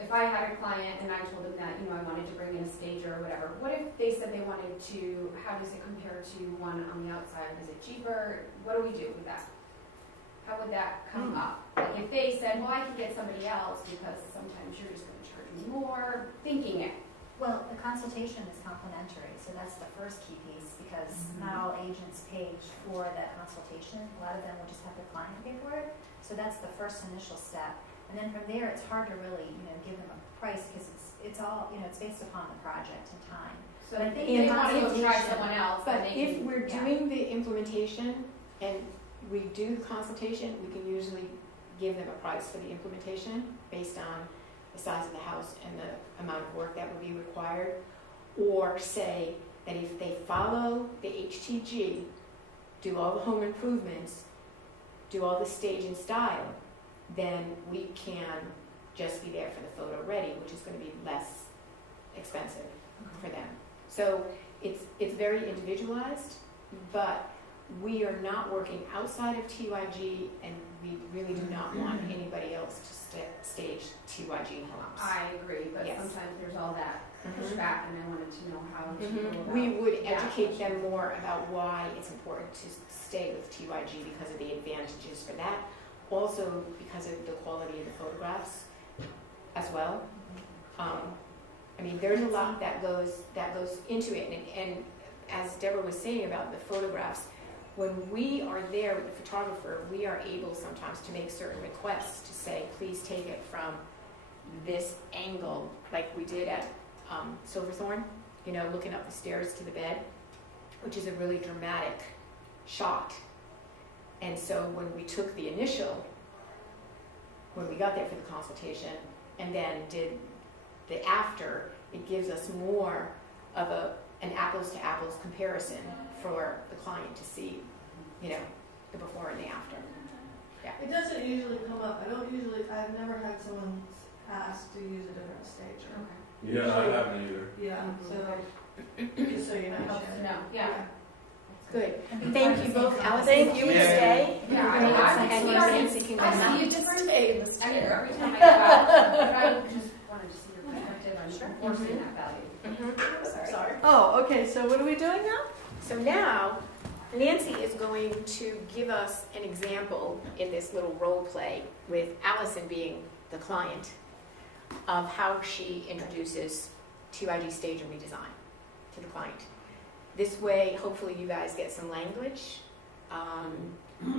if I had a client and I told them that, you know, I wanted to bring in a stager or whatever, what if they said they wanted to, how does it compare to one on the outside? Is it cheaper? What do we do with that? How would that come up? Like if they said, well, I can get somebody else because sometimes you're just going to charge me more, thinking it. Well, the consultation is complimentary, so that's the first key piece, because not all agents pay for that consultation. A lot of them will just have the client pay for it. So that's the first initial step. And then from there, it's hard to really, you know, give them a price because it's all, you know, it's based upon the project and time. So I think they want to go try someone else. But if we're doing the implementation and we do the consultation, we can usually give them a price for the implementation based on the size of the house and the amount of work that would be required. Or say that if they follow the HTG, do all the home improvements, do all the stage and style, then we can just be there for the photo ready, which is going to be less expensive for them. So it's very individualized, but we are not working outside of TYG, and we really do not want anybody else to stage TYG homes. I agree, but yes. Sometimes there's all that pushback, and I wanted to know how to go about We would educate them more about why it's important to stay with TYG because of the advantages for that. Also because of the quality of the photographs as well. I mean, there's a lot that goes into it, and as Deborah was saying about the photographs, when we are there with the photographer, we are able sometimes to make certain requests to say, please take it from this angle, like we did at Silverthorne, you know, looking up the stairs to the bed, which is a really dramatic shot. And so when we took the initial, when we got there for the consultation, and then did the after, it gives us more of an apples-to-apples comparison for the client to see, you know, the before and the after. Yeah. It doesn't usually come up. I've never had someone ask to use a different stage. Okay. Yeah, I haven't either. Yeah, so just so you know. Helps to know. Yeah. Good. Thank you both, Alice. Thank you. Stay. Yeah, I And Nancy can come see a out. different I mean, every time I go out, but I just wanted to see your perspective on enforcing that value. Sorry. Oh, okay. So what are we doing now? So now, Nancy is going to give us an example in this little role play with Allison being the client of how she introduces TYG Stage and Redesign to the client. This way, hopefully you guys get some language,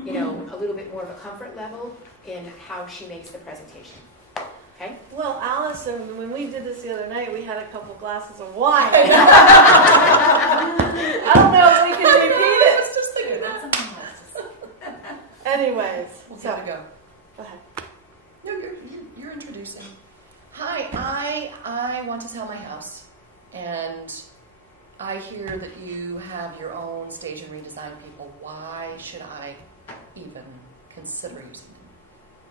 you know, a little bit more of a comfort level in how she makes the presentation. Okay? Well, Allison, when we did this the other night, we had a couple glasses of wine. I don't know if we can repeat it. Let's just think of that. Anyways, We'll so give it a go. go ahead. No, you're introducing. Hi, I want to sell my house, and I hear that you have your own stage and redesign people. Why should I even consider using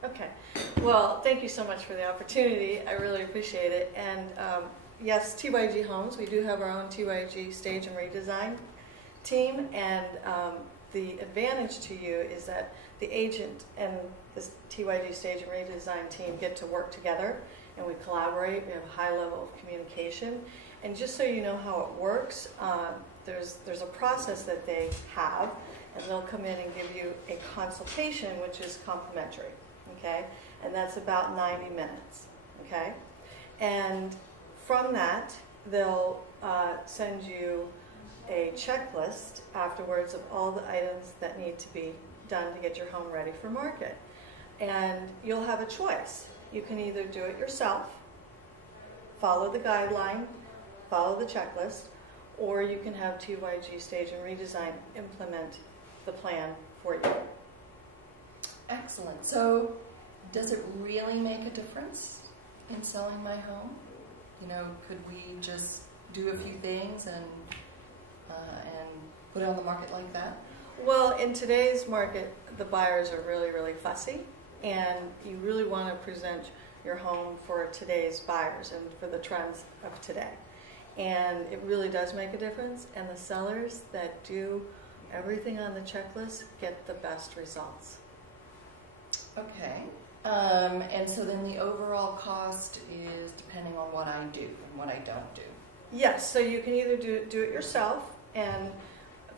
them? Okay. Well, thank you so much for the opportunity. I really appreciate it. And yes, TYG Homes, we do have our own TYG Stage and Redesign team. And the advantage to you is that the agent and this TYG Stage and Redesign team get to work together, and we collaborate. We have a high level of communication. And just so you know how it works, there's a process that they have, and they'll come in and give you a consultation, which is complimentary, okay? And that's about 90 minutes, okay? And from that, they'll send you a checklist afterwards of all the items that need to be done to get your home ready for market. And you'll have a choice. You can either do it yourself, follow the guideline, follow the checklist, or you can have TYG Stage and Redesign implement the plan for you. Excellent. So, does it really make a difference in selling my home? You know, could we just do a few things and put it on the market like that? Well, in today's market, the buyers are really, really fussy, and you really want to present your home for today's buyers and for the trends of today. And it really does make a difference, and the sellers that do everything on the checklist get the best results. Okay. And so then the overall cost is depending on what I do and what I don't do. Yes, so you can either do it yourself and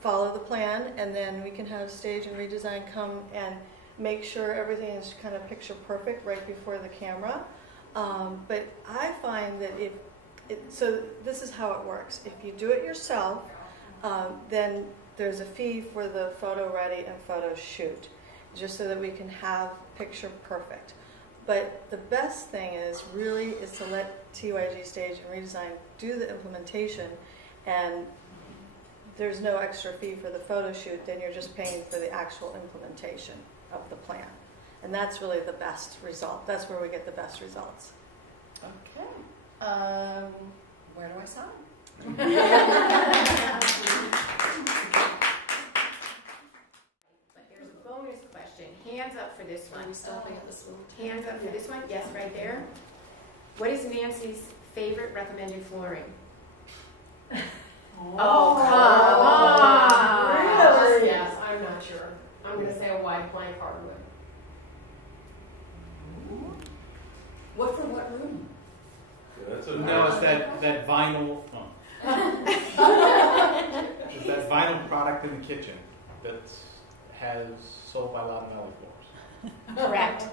follow the plan, and then we can have Stage and Redesign come and make sure everything is kind of picture perfect right before the camera. But I find that so this is how it works. If you do it yourself, then there's a fee for the photo ready and photo shoot, just so that we can have picture perfect. But the best thing is to let TYG Stage and Redesign do the implementation, and there's no extra fee for the photo shoot. Then you're just paying for the actual implementation of the plan. And that's really the best result. That's where we get the best results. Okay. Where do I sign? But there's a bonus question. Hands up for this one. Are we stopping at this little Hands up for this one. Yes, right there. What is Nancy's favorite recommended flooring? Oh, come on. Really? Yes, I'm not sure. I'm going to say a wide plank hardwood. What for what room? Yeah, that's a No, it's that vinyl. It's that vinyl product in the kitchen that has sold by a lot of alley floors. Correct.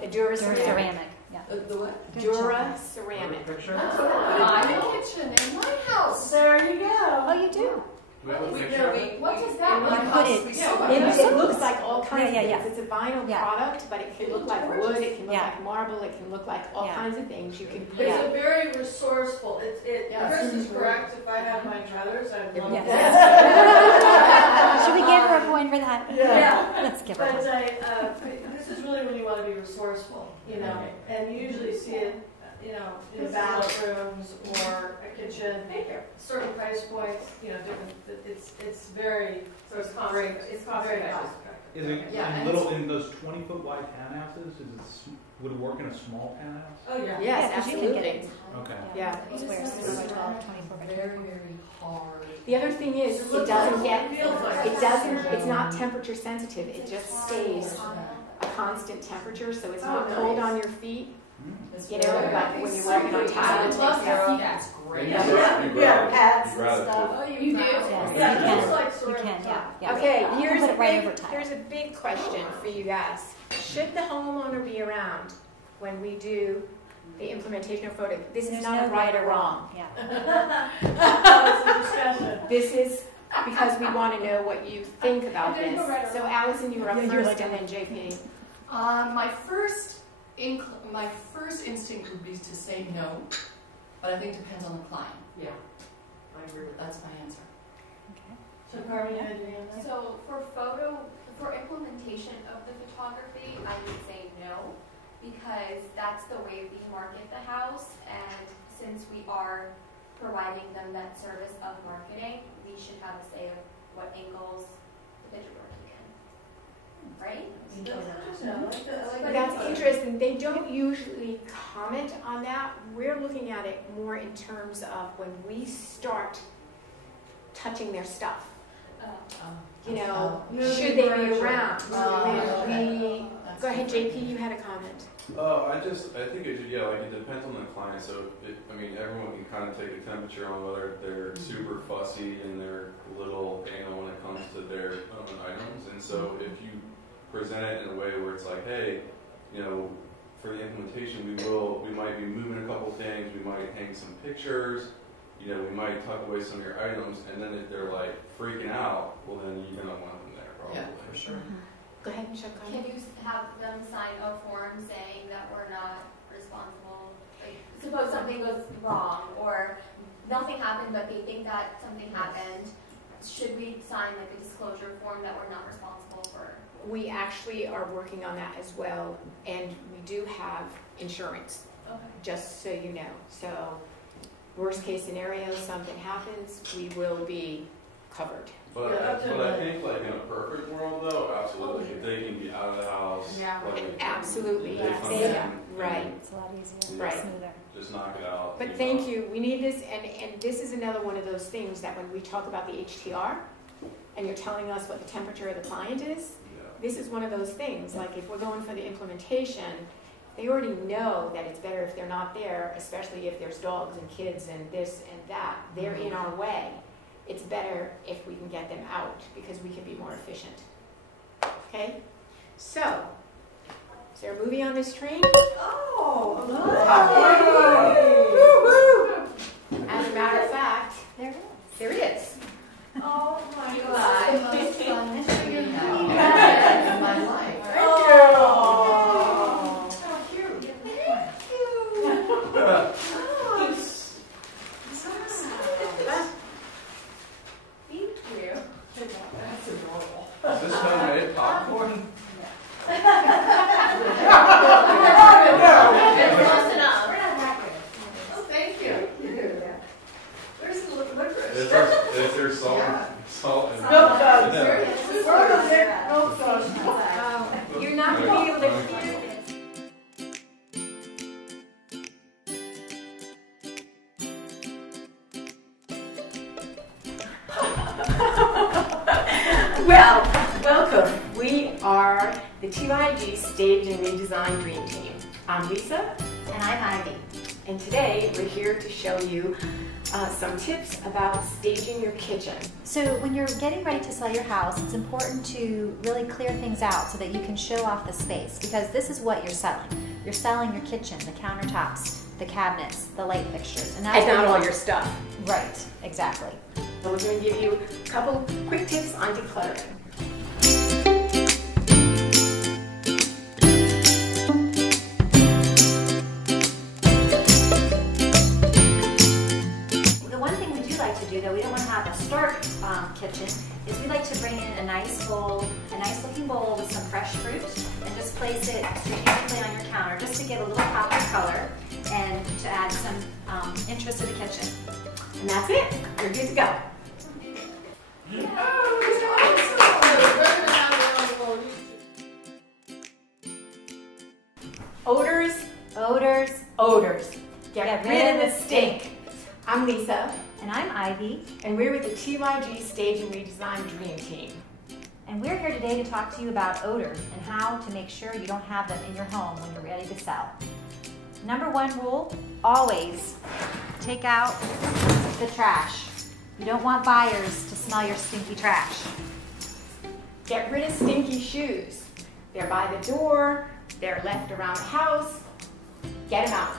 The Dura ceramic. Ceramic. Yeah. The what? Dura ceramic. Picture? That's what I put in my kitchen in my house. There you go. Oh, you do? Do we have a We, picture? no, of it? What does that in my mean? Put house, it- we Yeah, sold what it. is It looks like all kinds of Yeah. things. It's a vinyl Yeah. product, but it can look like wood, it can look Yeah. like marble, it can look like all Yeah. kinds of things. You can put It's it. a very resourceful. Yeah. Chris is correct. If I had my druthers, I'd love Yes. that. Should we give her a point for that? Yeah. Let's give her But one. this is really when you want to be resourceful, you know, and you usually see it, you know, in bathrooms or a kitchen. Certain price points, you know, different. It's very. So it's cost great. it's cost very effective. cost effective. Is it Yeah, in and in those 20-foot wide townhouses? Would it work in a small townhouse? Oh yeah. Yes, 'cause you can get absolutely. it. Okay. Yeah. Those squares, It's those are 12, 24 by very, 24. very hard. The other thing is, It it looks doesn't like- get, it feels like it doesn't, it's not temperature sensitive. It just stays Yeah. a constant temperature, so it's Oh, not nice. cold on your feet. It's You know, very- like when you're working on top I of love it. that. Yeah. That's great. Yeah. Yeah, hats and rather stuff. Oh, you do? Yes, Yeah, you it looks can. like You sort of can, top. yeah. Okay, Put here's it right over tile. here's a big question for you guys. Should the homeowner be around when we do the implementation of photo? This is There's not no a right or wrong. Yeah. Oh, it's a discussion. This is because we want to know what you think about There's this. no right or So wrong. Allison, you were up Yeah, you're first, like- and then JP. My first instinct would be to say no, but I think it depends on the client. Yeah, I agree with that. That's my answer. So Carmen, you had your hand up? So for implementation of the photography, I would say no, because that's the way we market the house, and since we are providing them that service of marketing, we should have a say of what angles the picture we're taking, right? That's interesting. They don't usually comment on that. We're looking at it more in terms of when we start touching their stuff. You know, should they be around? When we, go ahead, JP, you had a comment. I think it depends on the client. So, everyone can kind of take a temperature on whether they're super fussy and they're a little anal when it comes to their own items. And so, if you present it in a way where it's like, hey, for the implementation, we might be moving a couple things, we might hang some pictures, we might tuck away some of your items, and then if they're like freaking out, well, then you're gonna want them there probably. Yeah, for sure. Go ahead, Michelle. Can you have them sign a form saying that we're not responsible? Like, suppose something goes wrong or nothing happened, but they think that something happened. Should we sign like a disclosure form that we're not responsible for? We actually are working on that as well, and we do have insurance, just so you know. So, worst case scenario, something happens, we will be covered. But I think, like, in a perfect world, though, absolutely, if they can be out of the house, Absolutely, they come yeah. in, Right. It's a lot easier, Right. smoother. just knock it out. But thank you. We need this, and this is another one of those things that when we talk about the HTR, and you're telling us what the temperature of the client is, this is one of those things. Like if we're going for the implementation, they already know that it's better if they're not there, especially if there's dogs and kids and this and that. They're in our way. It's better if we can get them out because we can be more efficient. Okay? So, is there a movie on this train? Oh, As a matter of fact, There it is. there it is. oh my It's God. the most fun tree in my life. Oh. How cute. That's adorable. Is this homemade popcorn? It's close enough. We're not happy. Oh, thank you. Where's the licorice? Is there salt? Yeah. Salt and No, Yeah. Where is it? No sauce. Oh, you're not going to be able to hear this. Well, welcome. We are the TYG Stage and Redesign Dream Team. I'm Lisa. And I'm Ivy. And today we're here to show you some tips about staging your kitchen. So when you're getting ready to sell your house, it's important to really clear things out so that you can show off the space, because this is what you're selling. You're selling your kitchen, the countertops, the cabinets, the light fixtures. And And not all your stuff. Right, exactly. So we're going to give you a couple quick tips on decluttering. The one thing we do like to do, though, we don't want to have a stark kitchen, is we like to bring in a nice bowl, a nice looking bowl with some fresh fruit, and just place it strategically on your counter just to give a little pop of color and to add some interest to the kitchen. And that's it. You're good to go. Odors, odors, odors. Get rid of the stink. I'm Lisa, And I'm Ivy, and we're with the TYG Stage and Redesign Dream Team. and we're here today to talk to you about odors and how to make sure you don't have them in your home when you're ready to sell. Number one rule, always take out the trash. You don't want buyers to smell your stinky trash. Get rid of stinky shoes. They're by the door, they're left around the house. Get them out.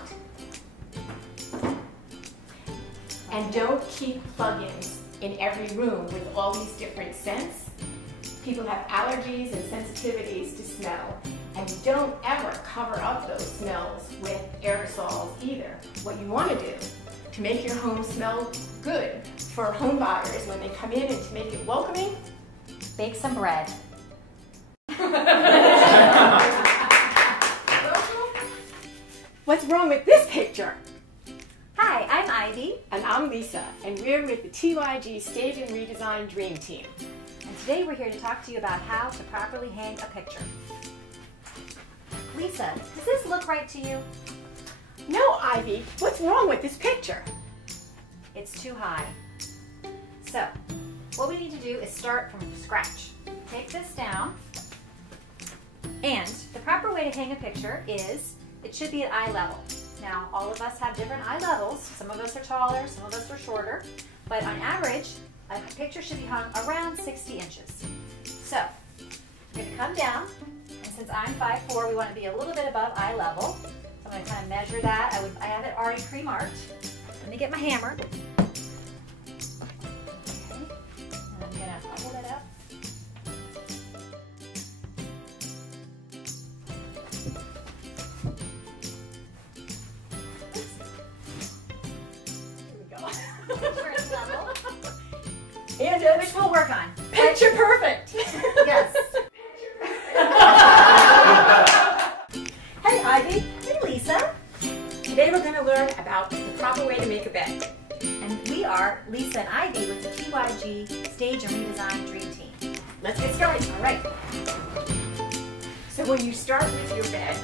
And don't keep plugins in every room with all these different scents. People have allergies and sensitivities to smell, and don't ever cover up those smells with aerosols either. What you want to do to make your home smell good for home buyers when they come in and to make it welcoming, Bake some bread. what's wrong with this picture? Hi, I'm Ivy, And I'm Lisa, and we're with the TYG Stage and Redesign Dream Team. and today we're here to talk to you about how to properly hang a picture. Lisa, does this look right to you? No, Ivy, what's wrong with this picture? It's too high. So, what we need to do is start from scratch. Take this down, and the proper proper way to hang a picture is, it should be at eye level. Now, all of us have different eye levels. Some of us are taller, some of us are shorter. But on average, a picture should be hung around 60 inches. So, I'm going to come down, and since I'm 5'4", we want to be a little bit above eye level. So I'm going to kind of measure that. I have it already pre-marked. Let me get my hammer. Okay. And I'm going to pull it up. And Which we'll work on. picture perfect. Yes. Hey, Ivy. Hey, Lisa. Today we're going to learn about the proper way to make a bed. And we are Lisa and Ivy with the TYG Stage and Redesign Dream Team. Let's get started. All right. So when you start with your bed,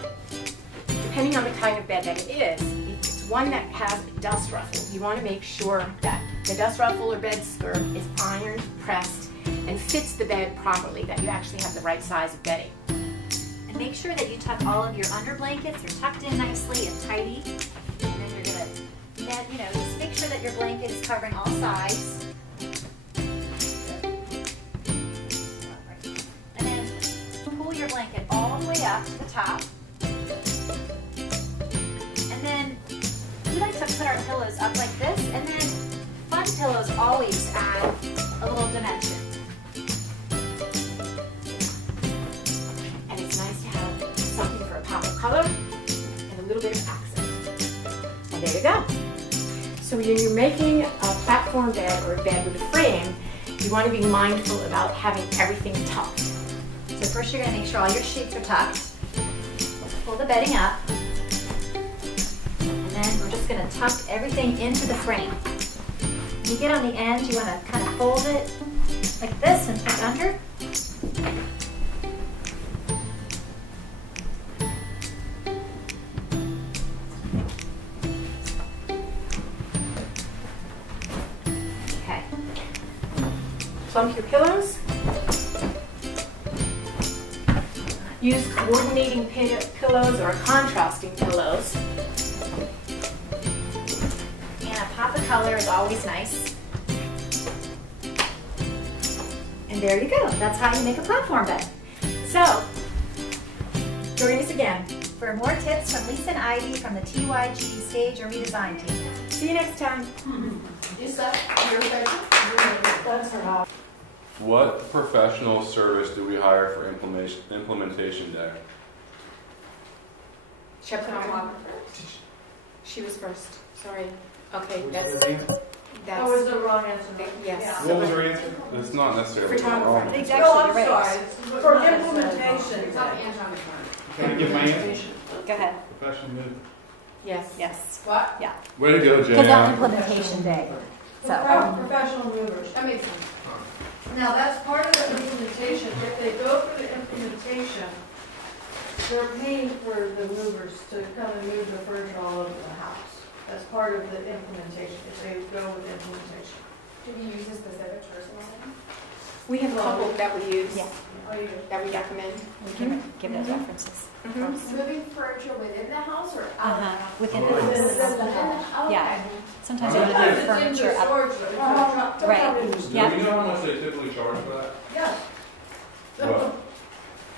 depending on the kind of bed that it is, if it's one that has a dust ruffle, you want to make sure that the dust ruffle or bed skirt is ironed, pressed, and fits the bed properly, that you actually have the right size of bedding. And make sure that you tuck all of your under blankets. They're tucked in nicely and tidy. And then you're going to, just make sure that your blanket is covering all sides. And then pull your blanket all the way up to the top. And then we like to put our pillows up like this. And then fun pillows always add a little dimension. And it's nice to have something for a pop of color and a little bit of accent. And there you go. So when you're making a platform bed or a bed with a frame, you want to be mindful about having everything tucked. So first you're going to make sure all your sheets are tucked. Pull the bedding up. And then we're just going to tuck everything into the frame. When you get on the end, you want to kind of fold it like this and tuck under. Okay. Plump your pillows. Use coordinating pillows or contrasting pillows. And a pop of color is always nice. And there you go. That's how you make a platform bed. So, join us again. For more tips from Lisa and Ivy from the TYG Stage and Redesign Team. See you next time. Is that your bedroom? That's her house. What professional service do we hire for implementation deck? She was first. Sorry. Okay, That was the wrong answer. Yes. What was her answer? That's not necessarily Photographer. wrong. It's No, actually I'm great. sorry. It's for implementation. Can I give my answer? Go ahead. Professional move. Yes. Yes. What? Yeah. Way to go, Because on Jan. implementation day. So. Professional movers. That makes sense. Now, that's part of the implementation. If they go for the implementation, they're paying for the movers to come and move the furniture all over the house. That's part of the implementation, if they go with implementation. Do we use a specific person on We have a couple that we use, Yeah. Oh, you do? that we recommend. We can give those references. it? Moving furniture within the house or out of the house? Within the Within house. the house. Oh, Yeah. okay. Sometimes you want to move Sometimes it's in furniture the up. storage, though. Right. Do Yep. we know how much they typically charge for that? Yes. What?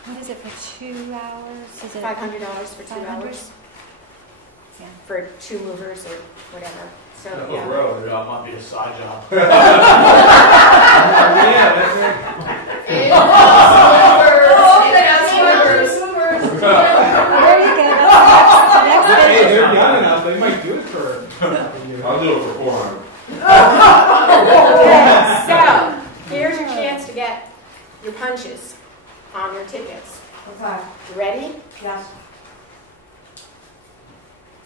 What is it for 2 hours? Is it $500 for 2 500? hours Yeah. for 2 movers or whatever. So, Oh, yeah. road, that might be a side job. Yeah, that's right. There you go. That's the Hey, next they're young enough. They might do it for. I'll do it for 400. Okay, so here's your chance to get your punches on your tickets. Okay. You ready? Yes.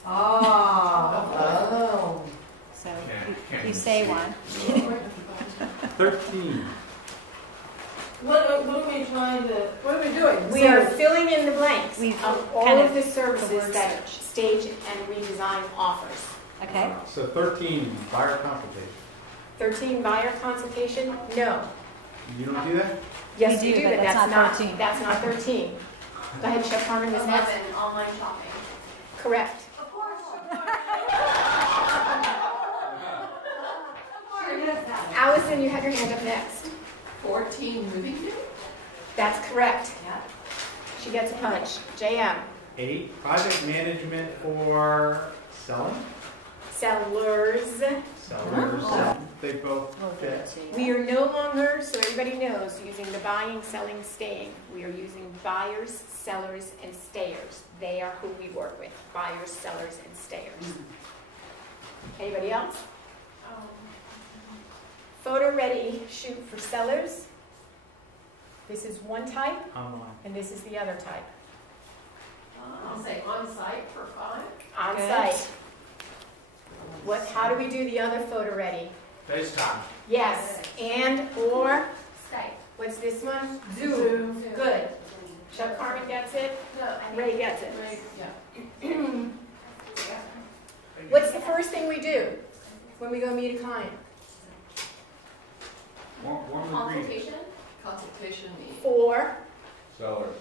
Oh. So you say one. 13. What are we trying to, what are we doing? We are filling in the blanks We've of kind all of of the services word that Stage and Redesign offers. Okay. So 13, buyer consultation. 13 buyer consultation? No. You don't do that? Yes, We we do, do, but but that's that's not not 13. That's not 13. Go ahead, Chef Carmen was next. 11, online shopping. Correct. Of course. Allison, you have your hand up next. 14 moving day? That's correct. Yeah. She gets a punch. JM. 8, project management for selling. Sellers. Sellers. They both fit. We are no longer, so everybody knows, using the buying, selling, staying. We are using buyers, sellers, and stayers. They are who we work with. Buyers, sellers, and stayers. Anybody else? Photo ready shoot for sellers. This is one type, Online. and this is the other type. I'll say on site for 5. On Good. site. How do we do the other photo ready? FaceTime. Yes, and or Skype. what's this one? Zoom. Good. Chuck Carmen gets it. No, I think Ray gets it. Right, yeah. What's the first thing we do when we go meet a client? consultation. Consultation meeting. For Sellers.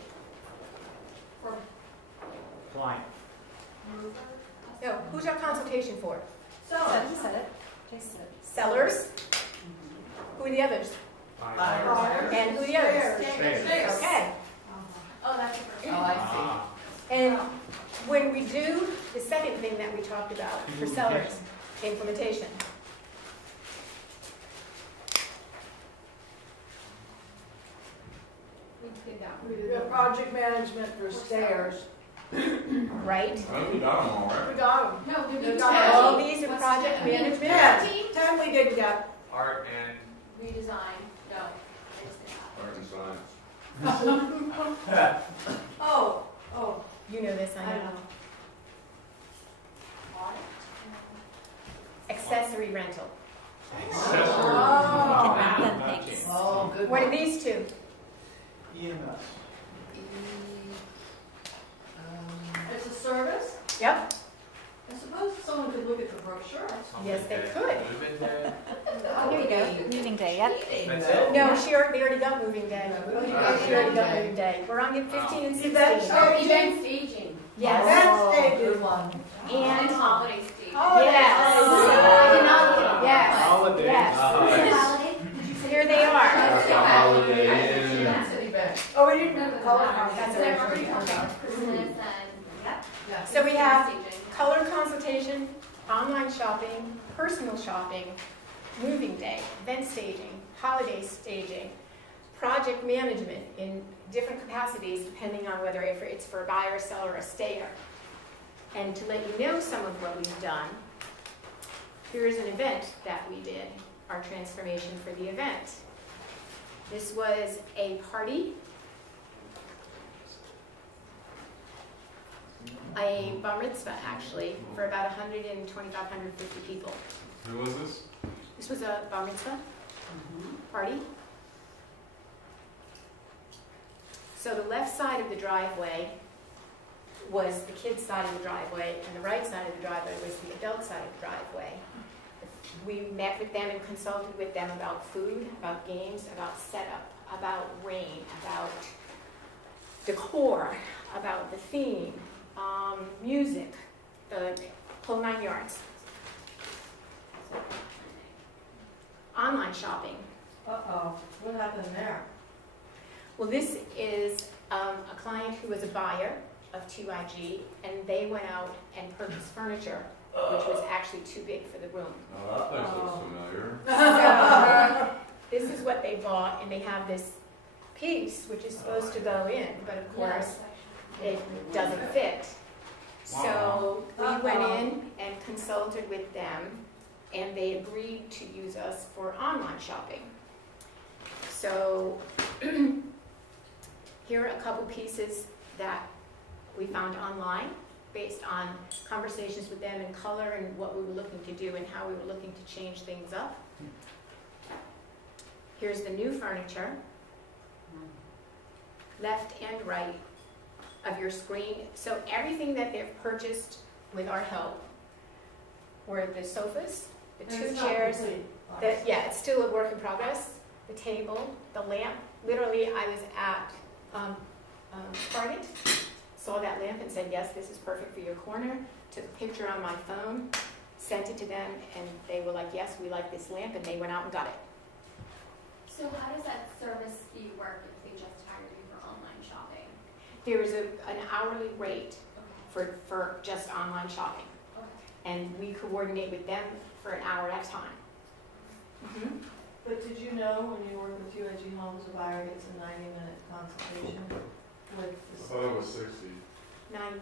Client. no, who's our consultation for? So, Said it. Jason said it. Sellers. Who are the others? Buyers. And who are the others? Stayers. Okay. Oh, that's the first Oh, one. I Ah. And when we do the second thing that we talked about for sellers, implementation. We did that we one. did project management for stairs. Right? I think we got them all, right? We got them. No, did we We do got that? All these are What's project 10? management. 10 we didn't get. Art and Redesign. No. I just did that. Art and science. Oh, You know this, I I know. know. Accessory rental. Accessory. Oh. Not Thanks. Oh, good What are one. these two? EMS. It's a service. Yep. I suppose someone could look at the brochure. Yes, they could. Moving day. Oh, here we go. Moving day, yep. That's it? No, they already got moving day. Oh, you got She already got moving moving day. We're on 15 and 16. Event Oh, event staging. Yes. That's stages. Good one. And And holiday staging. yes. Oh. I did not look at that. Yes. Holidays. Yes. Holiday? Here they are. Holiday Inn. That's an event. Oh, we didn't have the color That's card. what I already talked about. Christmas and, yep. Yeah. So we have Staging. color consultation, online shopping, personal shopping, moving day, event staging, holiday staging, project management in different capacities depending on whether it's for a buyer, seller, or a stayer. And to let you know some of what we've done, here's an event that we did, our transformation for the event. This was a party, a bar mitzvah actually, for about 125, 150 people. Who was this? This was a bar mitzvah party. So the left side of the driveway was the kids' side of the driveway, and the right side of the driveway was the adult side of the driveway. We met with them and consulted with them about food, about games, about setup, about rain, about decor, about the theme, music, the whole 9 yards. Online shopping. Uh-oh, what happened there? Well, this is a client who was a buyer of TYG, and they went out and purchased furniture, which was actually too big for the room. Oh, that place looks familiar. So, this is what they bought, and they have this piece, which is supposed to go in, but of course, it doesn't fit. So we went in and consulted with them, and they agreed to use us for online shopping. So here are a couple pieces that we found online based on conversations with them in color and what we were looking to do and how we were looking to change things up. Here's the new furniture, left and right of your screen. So everything that they've purchased with our help were the sofas, the And two it's not chairs, complete. yeah, it's still a work in progress. The table, the lamp. Literally, I was at Target, saw that lamp and said, yes, this is perfect for your corner, took a picture on my phone, sent it to them, and they were like, yes, we like this lamp, and they went out and got it. So how does that service fee work if they just hired you for online shopping? There is an hourly rate for just online shopping, and we coordinate with them for an hour at a time. Mm-hmm. But did you know when you work with TYG Homes, a buyer gets a 90-minute consultation with I the thought it was 60 90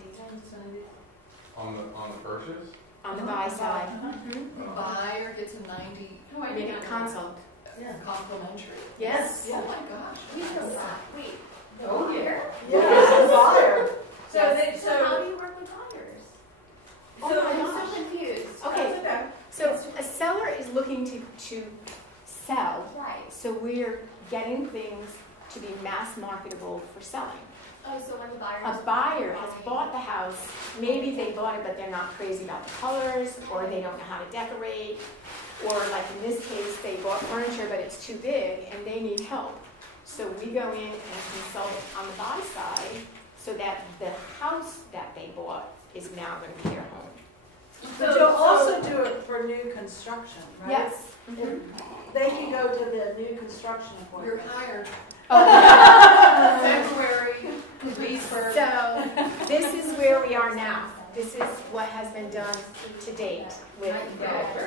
on the purchase. on the buy side. The buyer gets a 90 We get a consult. complimentary. Yes. Oh my gosh. We know that. Wait. The Oh, buyer? Yes, the buyer. So So how do you work with buyers? I'm so confused. Okay. So a seller is looking to sell. Right. So we're getting things to be mass marketable for selling. Oh, so when the buyer A buyer has bought the house, maybe they bought it but they're not crazy about the colors, or they don't know how to decorate, or like in this case, they bought furniture but it's too big and they need help. So we go in and consult on the buy side so that the house that they bought is now going to be their home. But you'll also do it for new construction, right? Yes. They can go to the new construction You're appointment. hired. Oh. February, Leesburg. So this is where we are now. This is what has been done to date with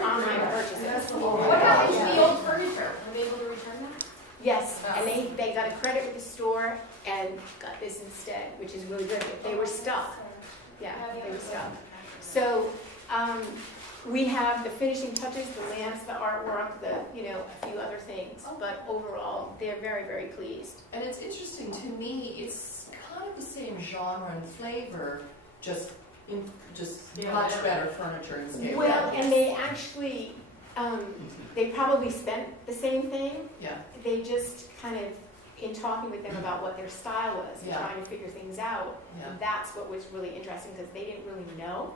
online purchases. What happened to the old furniture? Were they able to return that? Yes, and they got a credit with the store and got this instead, which is really good. They were stuck. Yeah, they were stuck. So we have the finishing touches, the lamps, the artwork, a few other things. But overall, they're very, very pleased. And it's interesting to me, it's kind of the same genre and flavor, just much better furniture and scale. Well, and they actually, they probably spent the same thing. Yeah. They just kind of, in talking with them about what their style was, and Yeah. trying to figure things out, Yeah. that's what was really interesting because they didn't really know.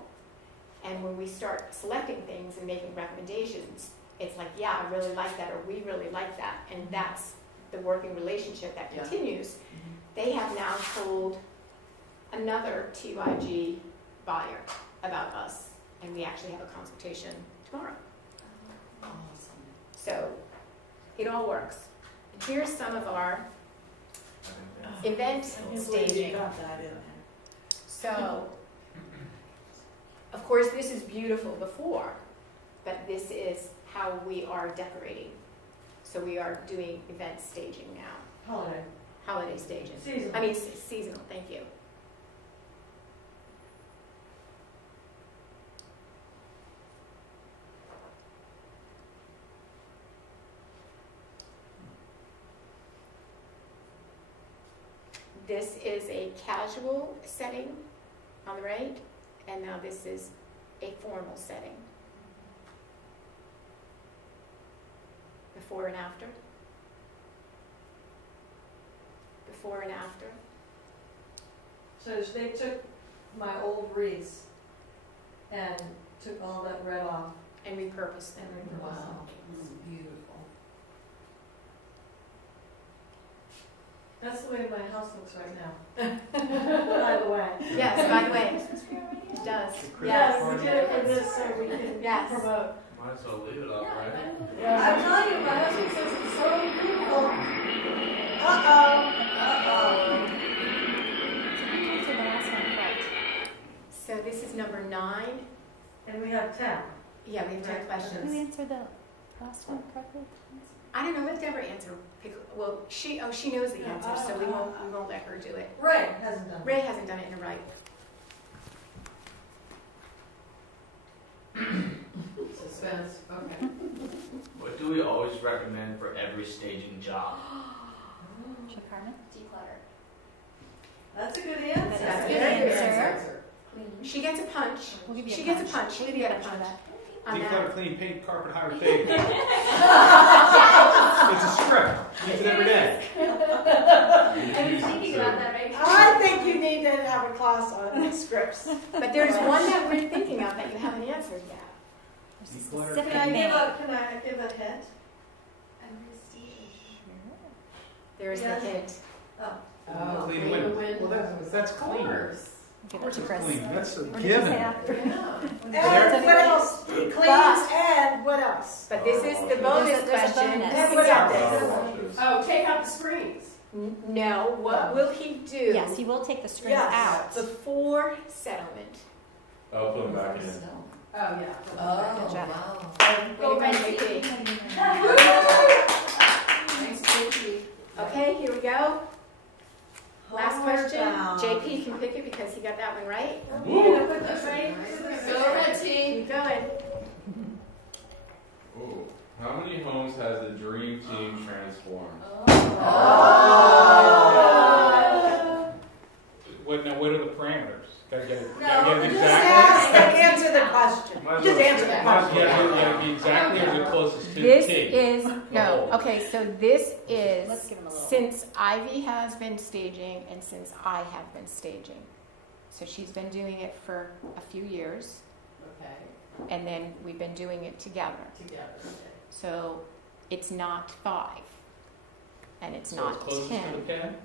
And when we start selecting things and making recommendations, it's like, yeah, I really like that, or we really like that. And that's the working relationship that Yeah. continues. They have now told another TYG buyer about us, and we actually have a consultation tomorrow. Awesome. So it all works. And here's some of our event staging. Got that in there. So, of course, this is beautiful before, but this is how we are decorating. So we are doing event staging now, holiday staging. Seasonal. I mean, seasonal, thank you. This is a casual setting on the right, and now this is a formal setting. Before and after. Before and after. So they took my old wreaths and took all that red off And repurpose them. and repurposed Wow. them. It's beautiful. That's the way my house looks right now. By the way. Yes, by the way, it does. Yes, we did it for this so we can Yes. promote. Might as well leave it up, right? I'm telling you, my husband says it's so beautiful. Uh-oh. To the last one, right. So this is number 9. And we have 10. Yeah, we have 10 Who questions. answered the last one correctly? I don't know, let Deborah answer. Well, she knows the answer, so we won't let her do it. Ray hasn't done it. Ray hasn't done it in a right. Suspense. Okay. What do we always recommend for every staging job? Chip Harmon? Declutter. That's a good answer. That's a good Very answer. She gets a punch. We'll give you She a gets punch. a punch. She'll give you a punch. On Declutter, that. clean, paint, carpet, hire, tape. It's a script. Use it every day. I was thinking about that right now. I think you need to have a class on scripts. But there's one that we're thinking of that you haven't answered yet. There's a Declutter. specific Can I name. can I give a hint? There's Yes. the hint. Oh, clean wind. Well, that's clean. Give it to Chris. Clean. That's a What did you given. say after? And what else? Cleans and what else? But this is the bonus There's a question. bonus. And what else? Oh, take out the screens. No, what will he do Yes, he will take the screen Yes. out. before settlement? I'll put them back in. Oh, yeah. Good job. Go ahead, JP. Thanks, JP. Okay, here we go. Last question. JP can pick it because he got that one right. Go ahead, team. Keep going. Ooh. How many homes has the dream team transformed? What are the parameters? Gotta get it Just exactly. answer the question. Just answer the question. Yeah, be exactly or the closest to This T. is, no, Oh. okay, so this Let's is give him a little. since Ivy has been staging and since I have been staging. So she's been doing it for a few years, Okay, and then we've been doing it together. together. So it's not 5, and it's So not it's closest 10. to the pin.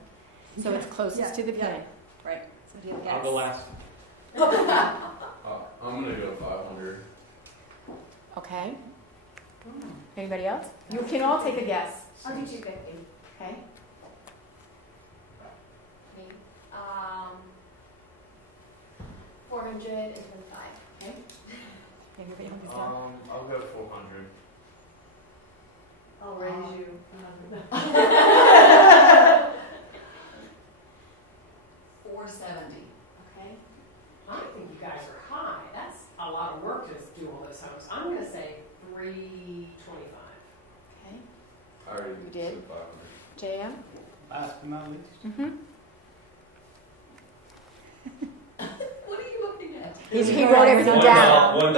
So it's closest to the pin. Right. So do you I'll go last. I'm gonna go 500. Okay. Anybody else? You can all take a guess. I'll do 250. Okay. Me. 425. Okay. Everybody else? I'll go 400. I'll raise you. 470. Okay. I think you guys are high. That's a lot of work to do all those homes. I'm going to say 325. Okay. I already You did? said 500. JM? Last but not least. Mm-hmm. What are you looking at? He wrote everything down. $1.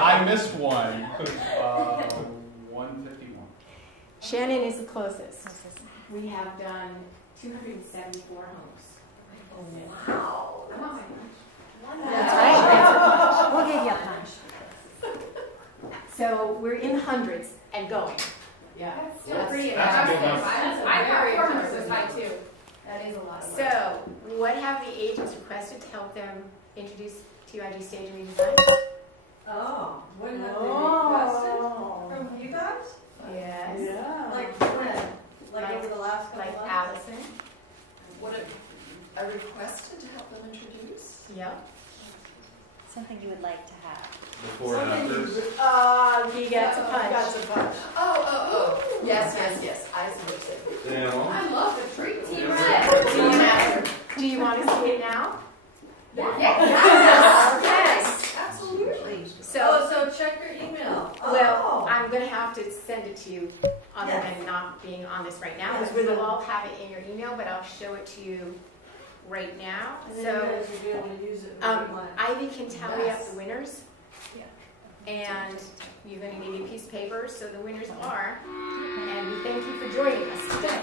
I missed one. 151. Shannon is the closest. We have done 274 homes. Wow. That's right. We'll give you a punch. So we're in the hundreds and going. Yeah. That's still That's- pretty that's impressive. good enough. I Very thought 400 was impressive. high too. That is a lot of work. So, what have the agents requested to help them introduce TYG Stage and Redesign? Oh, what have they requested from you guys? Yes. Yeah. Like when? Like over the last couple Like months? Allison. What I requested to help them introduce? Yep. Something you would like to have. Before and afters. He gets a punch. That's a punch. Oh. Yes. I see what you're saying. Damn. I love the treat team Yeah. red. Do you want to see it now? Yes. Absolutely. So, check your email. well, I'm going to have to send it to you other Yes. than not being on this right now, Yes, because we we will will. all have it in your email, but I'll show it to you right now. And then So, you guys will be able to use it when you want it. Ivy can tally up Yes. the winners. Yeah. And you're going to need a piece of paper, so the winners are. And we thank you for joining us today.